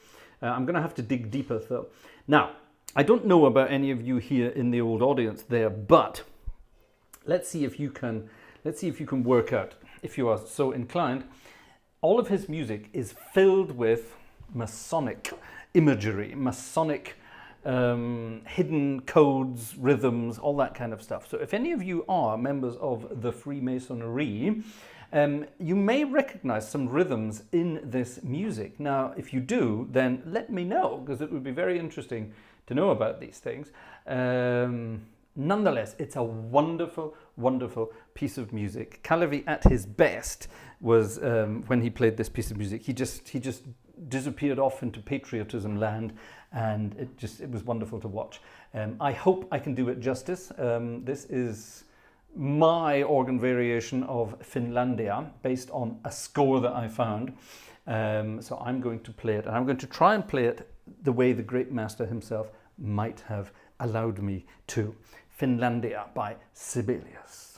I'm going to have to dig deeper, though. Now, I don't know about any of you here in the old audience there, but let's see if you can work out, if you are so inclined. All of his music is filled with Masonic imagery, Masonic hidden codes, rhythms, all that kind of stuff. So if any of you are members of the Freemasonry, you may recognize some rhythms in this music. Now, if you do, then let me know, because it would be very interesting to know about these things. Nonetheless, it's a wonderful, wonderful piece of music. Kalevi at his best was when he played this piece of music. He just disappeared off into patriotism land, and it was wonderful to watch. I hope I can do it justice. This is my organ variation of Finlandia based on a score that I found. So I'm going to play it, and I'm going to try and play it the way the great master himself might have allowed me to. Finlandia by Sibelius.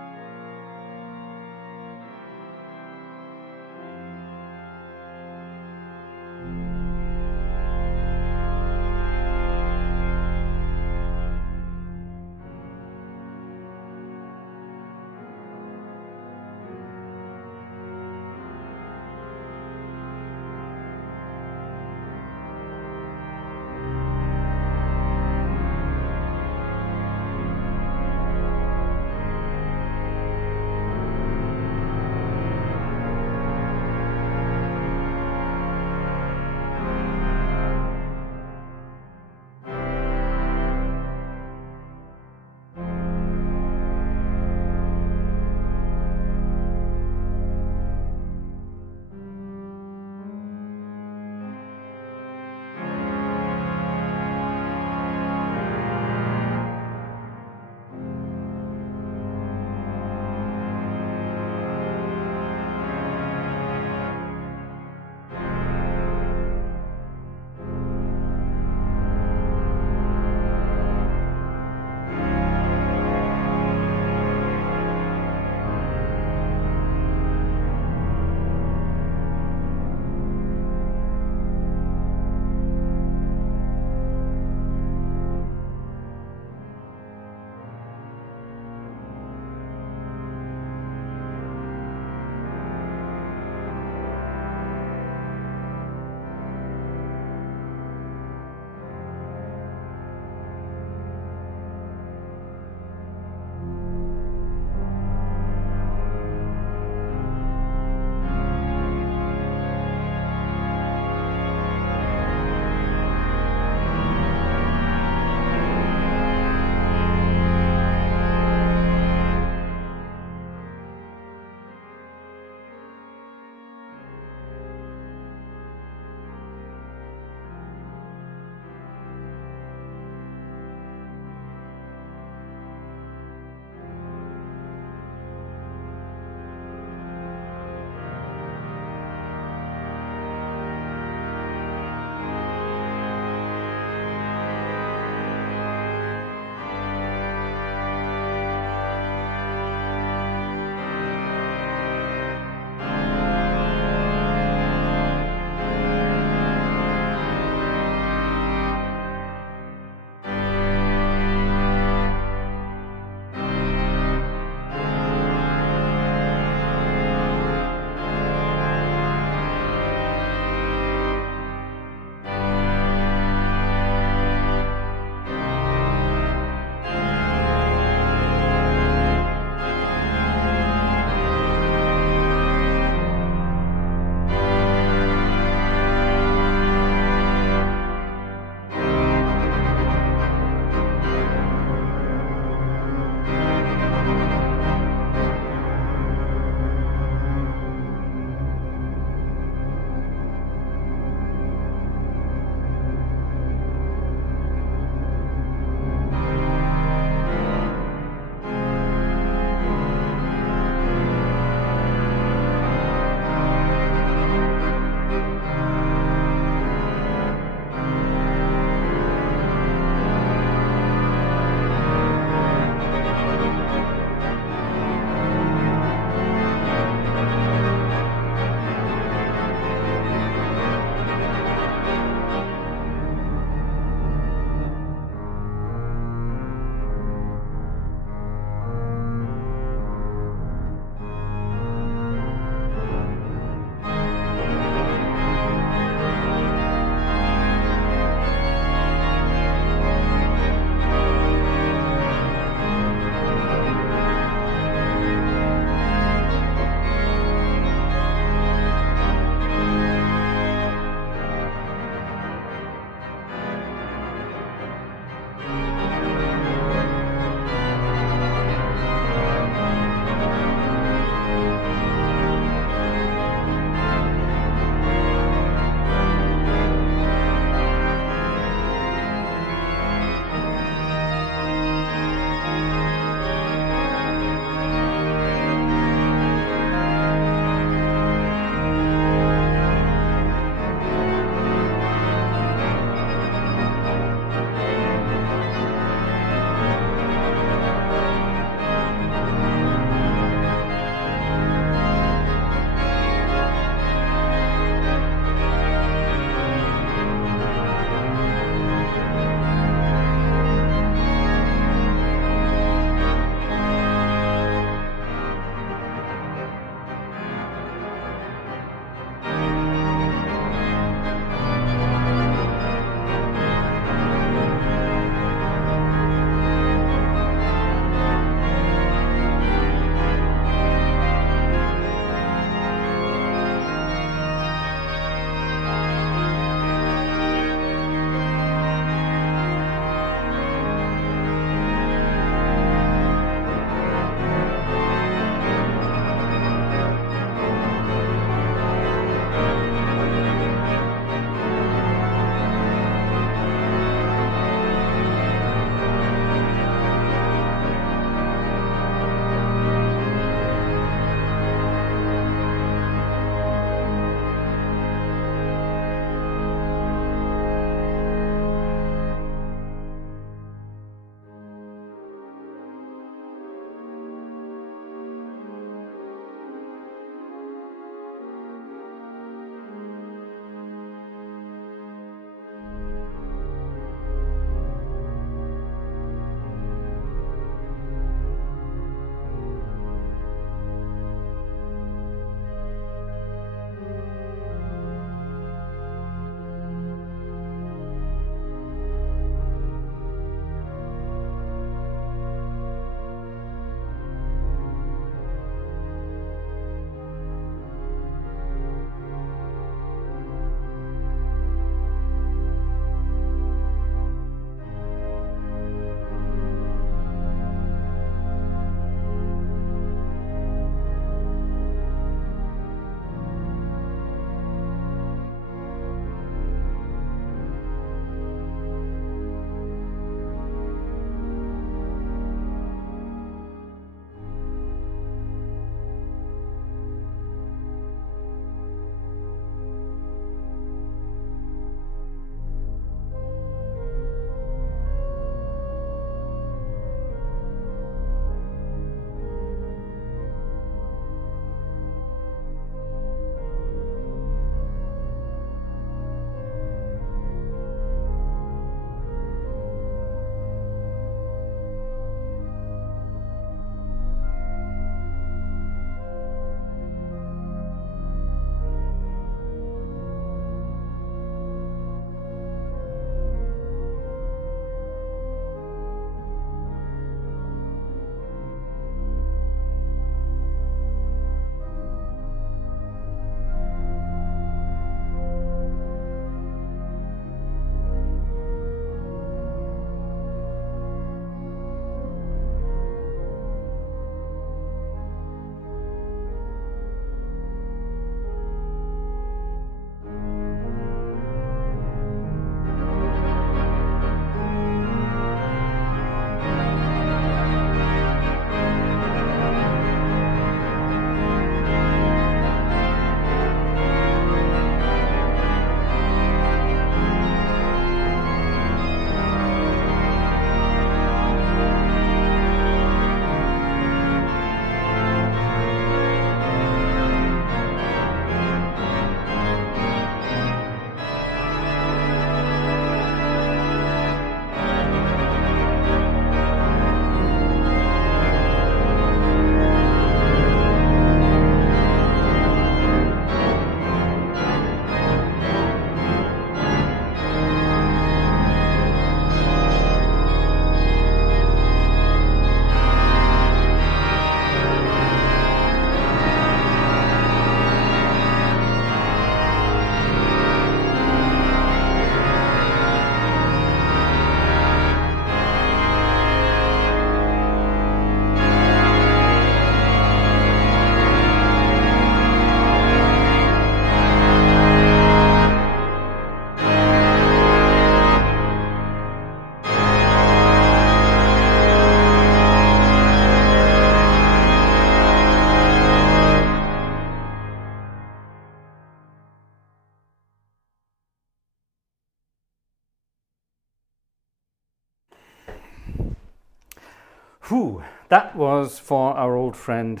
Whew, that was for our old friend,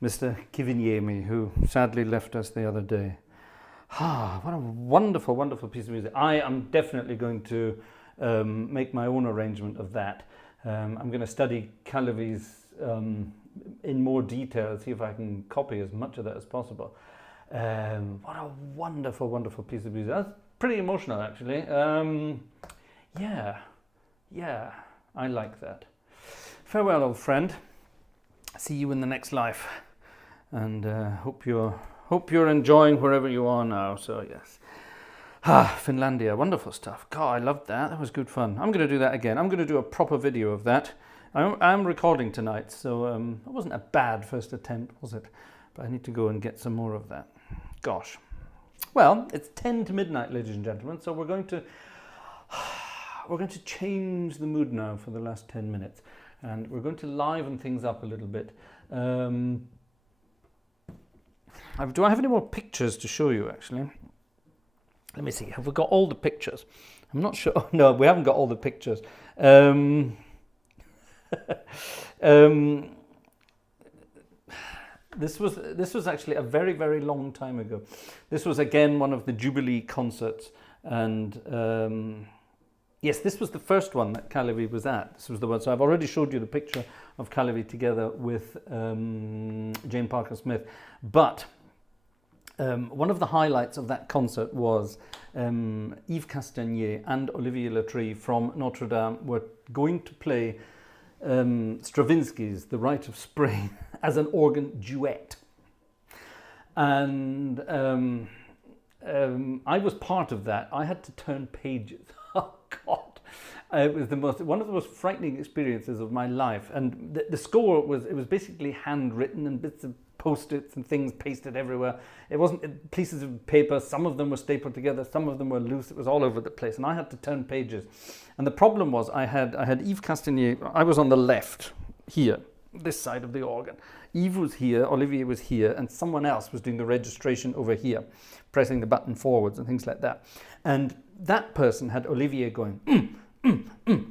Mr. Kiviniemi, who sadly left us the other day. Ah, what a wonderful, wonderful piece of music. I am definitely going to make my own arrangement of that. I'm going to study Kalevi's in more detail, see if I can copy as much of that as possible. What a wonderful, wonderful piece of music. That's pretty emotional, actually. Yeah, I like that. Farewell, old friend. See you in the next life, and hope you're enjoying wherever you are now. So yes, Finlandia, wonderful stuff. God, I loved that. That was good fun. I'm going to do that again. I'm going to do a proper video of that. I'm recording tonight, so it wasn't a bad first attempt, was it? But I need to go and get some more of that. Gosh. Well, it's 10 to midnight, ladies and gentlemen. So we're going to change the mood now for the last 10 minutes. And we're going to liven things up a little bit. Do I have any more pictures to show you, actually? Let me see. Have we got all the pictures? I'm not sure. Oh, no, we haven't got all the pictures. This was actually a very, very long time ago. This was again one of the Jubilee concerts, and yes, this was the first one that Kalevi was at. This was the one. So I've already showed you the picture of Kalevi together with Jane Parker Smith. But one of the highlights of that concert was Yves Castagnier and Olivier Latry from Notre Dame were going to play Stravinsky's The Rite of Spring as an organ duet. And I was part of that. I had to turn pages. Oh God, it was one of the most frightening experiences of my life. And the score was basically handwritten and bits of post-its and things pasted everywhere. It wasn't pieces of paper. Some of them were stapled together. Some of them were loose. It was all over the place, and I had to turn pages. And the problem was I had Yves Castagnier. I was on the left here, this side of the organ. Yves was here, Olivier was here, and someone else was doing the registration over here, pressing the button forwards and things like that. And that person had Olivier going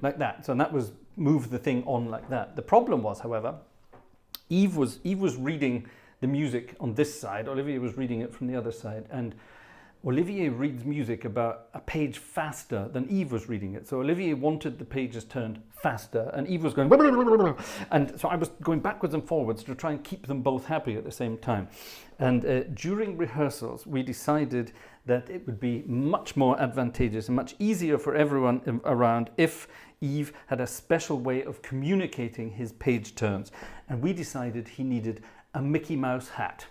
like that. So that was move the thing on like that. The problem was, however, Yves was reading the music on this side. Olivier was reading it from the other side, and Olivier reads music about a page faster than Yves was reading it. So Olivier wanted the pages turned faster, and Yves was going blah, blah, blah, blah. And so I was going backwards and forwards to try and keep them both happy at the same time. And during rehearsals, we decided that it would be much more advantageous and much easier for everyone around if Yves had a special way of communicating his page turns. And we decided he needed a Mickey Mouse hat.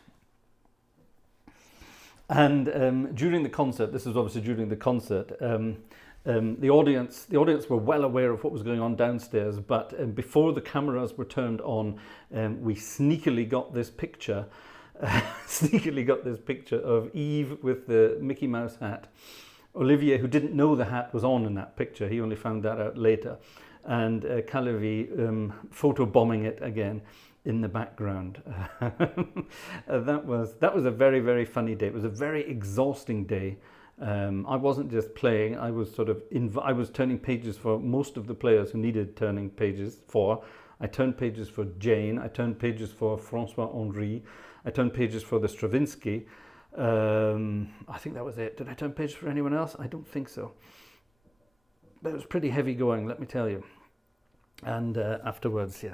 And during the concert, this was obviously during the concert, the audience were well aware of what was going on downstairs, but before the cameras were turned on, we sneakily got this picture of Yves with the Mickey Mouse hat. Olivier, who didn't know the hat was on in that picture, he only found that out later, and Kalevi photobombing it again in the background. That was a very, very funny day. It was a very exhausting day. I wasn't just playing. I was I was turning pages for most of the players who needed turning pages for. I turned pages for Jane. I turned pages for François Henry. I turned pages for the Stravinsky. I think that was it. Did I turn pages for anyone else? I don't think so. But it was pretty heavy going, let me tell you. And afterwards,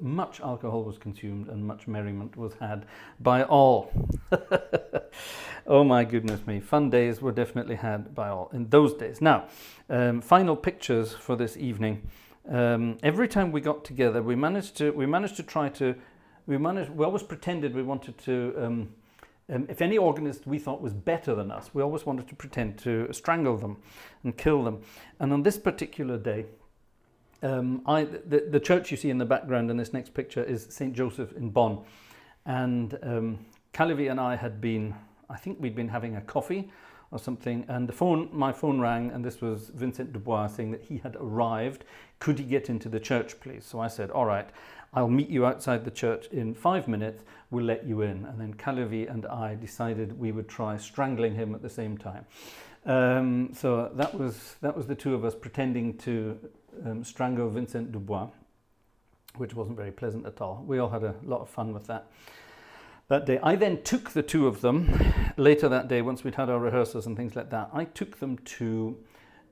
much alcohol was consumed and much merriment was had by all. Oh my goodness me, fun days were definitely had by all in those days. Now, final pictures for this evening. Every time we got together, we always pretended we wanted to, if any organist we thought was better than us, we always wanted to pretend to strangle them and kill them. And on this particular day, the church you see in the background in this next picture is St. Joseph in Bonn, and Kalevi and I I think we'd been having a coffee or something, and my phone rang, and this was Vincent Dubois saying that he had arrived. Could he get into the church, please? So I said, all right, I'll meet you outside the church in 5 minutes, we'll let you in. And then Kalevi and I decided we would try strangling him at the same time. So that was the two of us pretending to strangle Vincent Dubois, which wasn't very pleasant at all. We all had a lot of fun with that day. I then took the two of them later that day, once we'd had our rehearsals and things like that. I took them to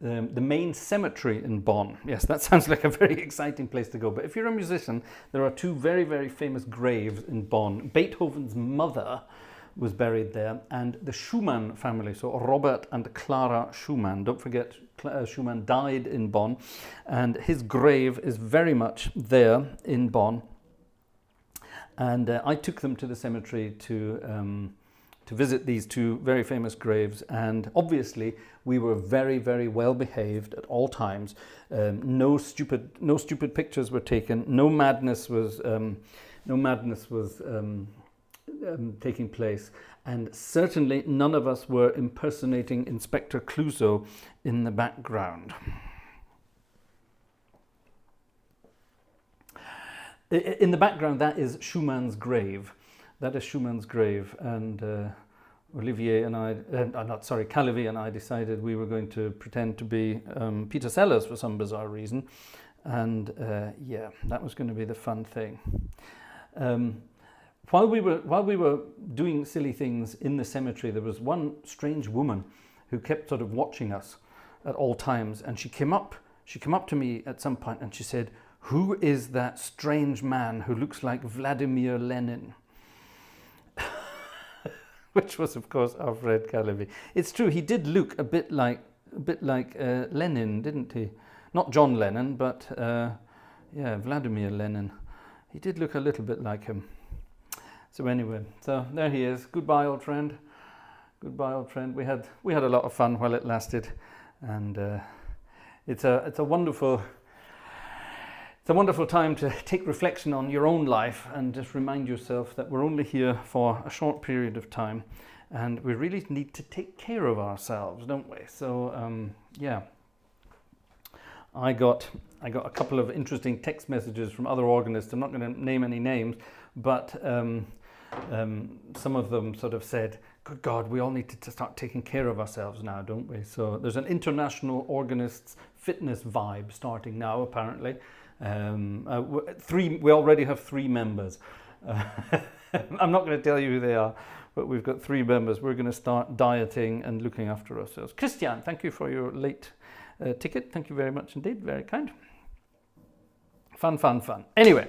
the main cemetery in Bonn. Yes, that sounds like a very exciting place to go. But if you're a musician, there are two very, very famous graves in Bonn. Beethoven's mother was buried there, and the Schumann family, so Robert and Clara Schumann. Don't forget, Schumann died in Bonn, and his grave is very much there in Bonn. And I took them to the cemetery to visit these two very famous graves, and obviously we were very, very well behaved at all times. No stupid pictures were taken. No madness was taking place, and certainly none of us were impersonating Inspector Clouseau in the background. In the background, that is Schumann's grave. That is Schumann's grave, and Kalevi and I decided we were going to pretend to be Peter Sellers for some bizarre reason, and yeah, that was going to be the fun thing. While we were doing silly things in the cemetery, there was one strange woman who kept sort of watching us at all times, and she came up to me at some point and she said, "Who is that strange man who looks like Vladimir Lenin?" Which was, of course, our friend Kalevi. It's true, he did look a bit like Lenin, didn't he? Not John Lennon, but yeah, Vladimir Lenin. He did look a little bit like him. So anyway, so there he is. Goodbye, old friend. Goodbye, old friend. We had a lot of fun while it lasted, and it's a wonderful time to take reflection on your own life and just remind yourself that we're only here for a short period of time, and we really need to take care of ourselves, don't we? So yeah, I got a couple of interesting text messages from other organists. I'm not going to name any names, but some of them sort of said, "Good God, we all need to start taking care of ourselves now, don't we?" So there's an international organists fitness vibe starting now, apparently. We already have 3 members. I'm not going to tell you who they are, but we've got 3 members. We're going to start dieting and looking after ourselves. Christian, thank you for your late ticket. Thank you very much indeed. Very kind. Fun. Anyway,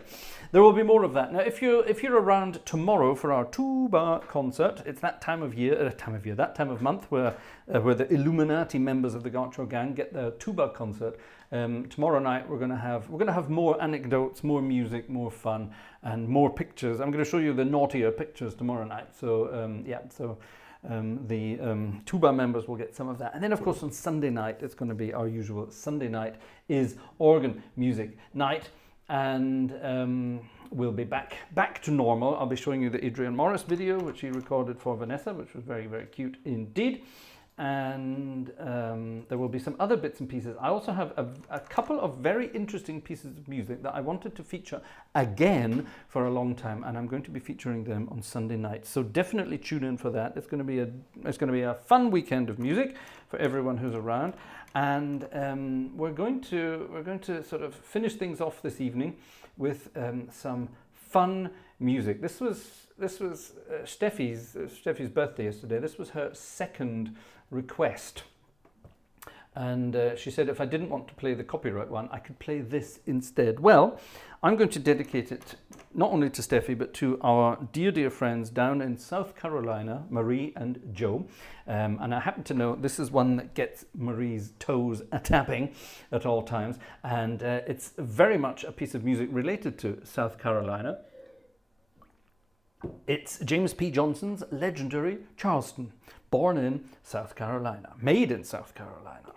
there will be more of that. Now, if you're around tomorrow for our tuba concert, it's that time of month where the Illuminati members of the Gartshore Gang get their tuba concert. Tomorrow night we're going to have more anecdotes, more music, more fun, and more pictures. I'm going to show you the naughtier pictures tomorrow night. So yeah, so the tuba members will get some of that, and then of course on Sunday night it's going to be our usual. Sunday night is organ music night, and we'll be back to normal. I'll be showing you the Adrian Morris video which he recorded for Vanessa, which was very, very cute indeed. And there will be some other bits and pieces. I also have a couple of very interesting pieces of music that I wanted to feature again for a long time, and I'm going to be featuring them on Sunday night. So definitely tune in for that. It's going to be a fun weekend of music for everyone who's around, and we're going to sort of finish things off this evening with some fun music. This was Steffi's birthday yesterday. This was her second request, and she said if I didn't want to play the copyright one, I could play this instead. Well, I'm going to dedicate it not only to Steffi, but to our dear friends down in South Carolina, Marie and Joe. And I happen to know this is one that gets Marie's toes a-tapping at all times, and it's very much a piece of music related to South Carolina. It's James P. Johnson's legendary Charleston, born in South Carolina, made in South Carolina.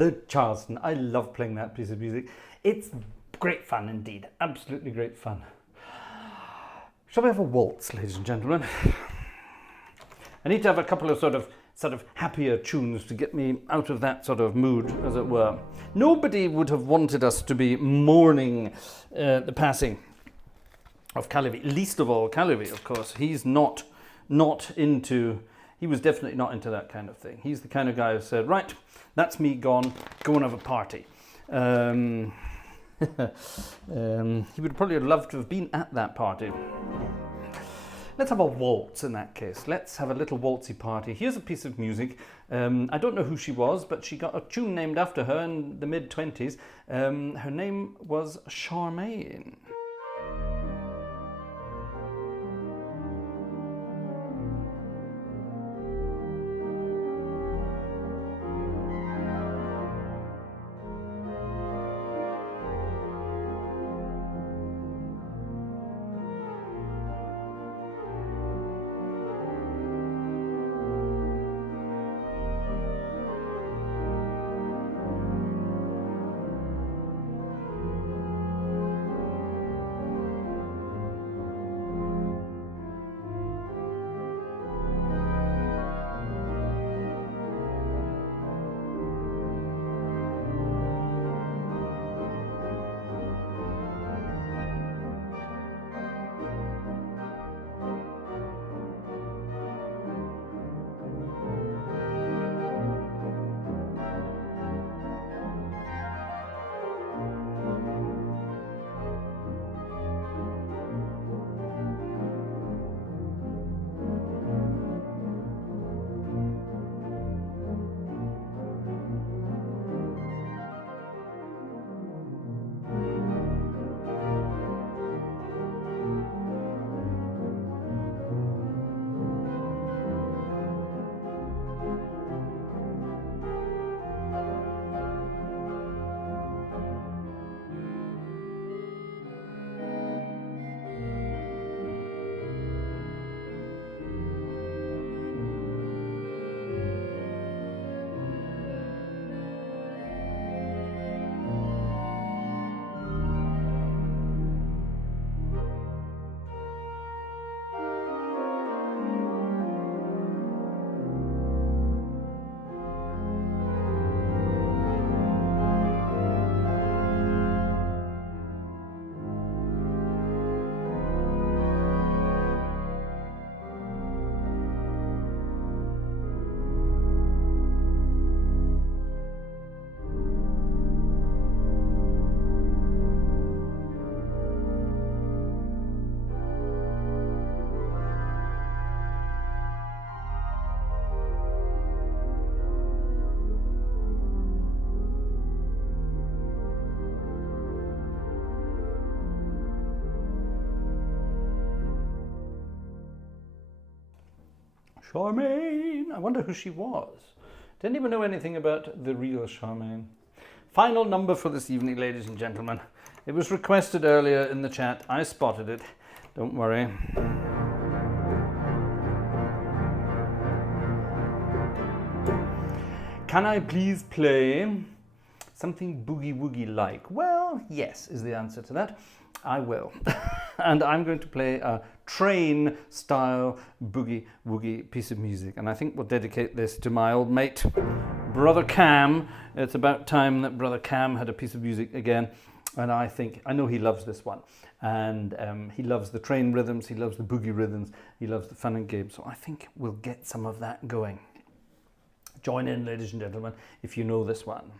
the Charleston. I love playing that piece of music. It's great fun indeed. Absolutely great fun. Shall we have a waltz, ladies and gentlemen? I need to have a couple of sort of happier tunes to get me out of that sort of mood, as it were. Nobody would have wanted us to be mourning the passing of Kalevi. Least of all Kalevi, of course. He's not into... He was definitely not into that kind of thing. He's the kind of guy who said, right, that's me gone, go and have a party. He would probably have loved to have been at that party. Let's have a waltz in that case. Let's have a little waltzy party. Here's a piece of music. I don't know who she was, but she got a tune named after her in the mid-20s. Her name was Charmaine. Charmaine. I wonder who she was. Did anyone know anything about the real Charmaine? Final number for this evening, ladies and gentlemen. It was requested earlier in the chat. I spotted it. Don't worry. Can I please play something boogie-woogie like? Well, yes, is the answer to that. I will. And I'm going to play a train-style boogie-woogie piece of music. And I think we'll dedicate this to my old mate, Brother Cam. It's about time that Brother Cam had a piece of music again. And I know he loves this one. And he loves the train rhythms, he loves the boogie rhythms, he loves the fun and games. So I think we'll get some of that going. Join in, ladies and gentlemen, if you know this one.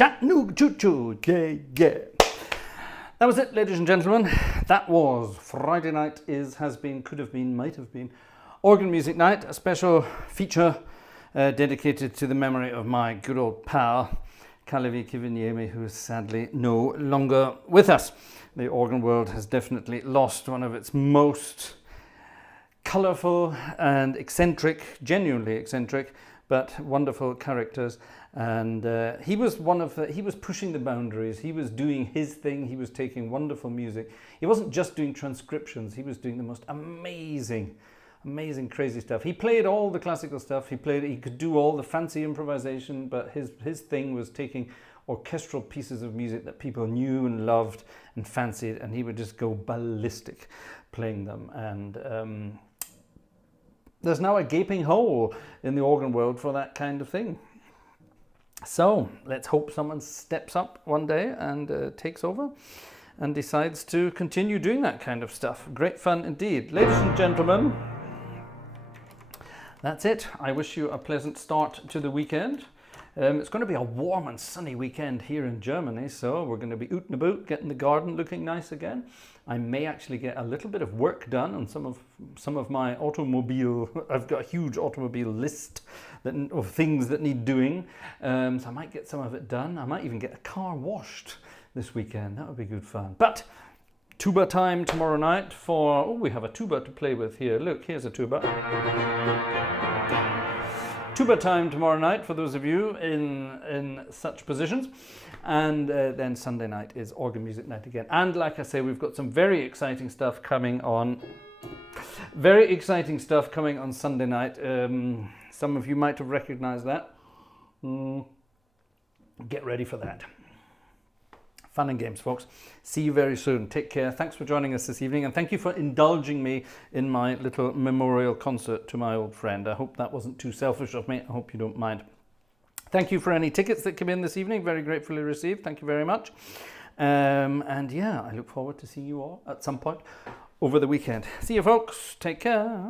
Chattanooga choo-choo, yeah, yeah. That was it, ladies and gentlemen. That was Friday night is, has been, could have been, might have been Organ Music Night, a special feature dedicated to the memory of my good old pal, Kalevi Kiviniemi, who is sadly no longer with us. The organ world has definitely lost one of its most colourful and eccentric, genuinely eccentric, but wonderful characters. And he was he was pushing the boundaries. He was doing his thing. He was taking wonderful music. He wasn't just doing transcriptions. He was doing the most amazing, crazy stuff. He played all the classical stuff. He could do all the fancy improvisation, but his thing was taking orchestral pieces of music that people knew and loved and fancied, and he would just go ballistic playing them. And there's now a gaping hole in the organ world for that kind of thing. So let's hope someone steps up one day and takes over and decides to continue doing that kind of stuff. Great fun indeed. Ladies and gentlemen, that's it. I wish you a pleasant start to the weekend. It's going to be a warm and sunny weekend here in Germany, so we're going to be out and about, getting the garden looking nice again. I may actually get a little bit of work done on some of my automobile. I've got a huge automobile list of things that need doing, so I might get some of it done. I might even get a car washed this weekend. That would be good fun. But tuba time tomorrow night we have a tuba to play with here. Look, here's a tuba. Tuba time tomorrow night for those of you in such positions, and then Sunday night is organ music night again. And like I say, we've got some very exciting stuff coming on. Very exciting stuff coming on Sunday night. Some of you might have recognized that. Get ready for that. Fun and games, folks. See you very soon. Take care. Thanks for joining us this evening, and thank you for indulging me in my little memorial concert to my old friend. I hope that wasn't too selfish of me. I hope you don't mind. Thank you for any tickets that came in this evening. Very gratefully received. Thank you very much. And yeah, I look forward to seeing you all at some point over the weekend. See you, folks. Take care.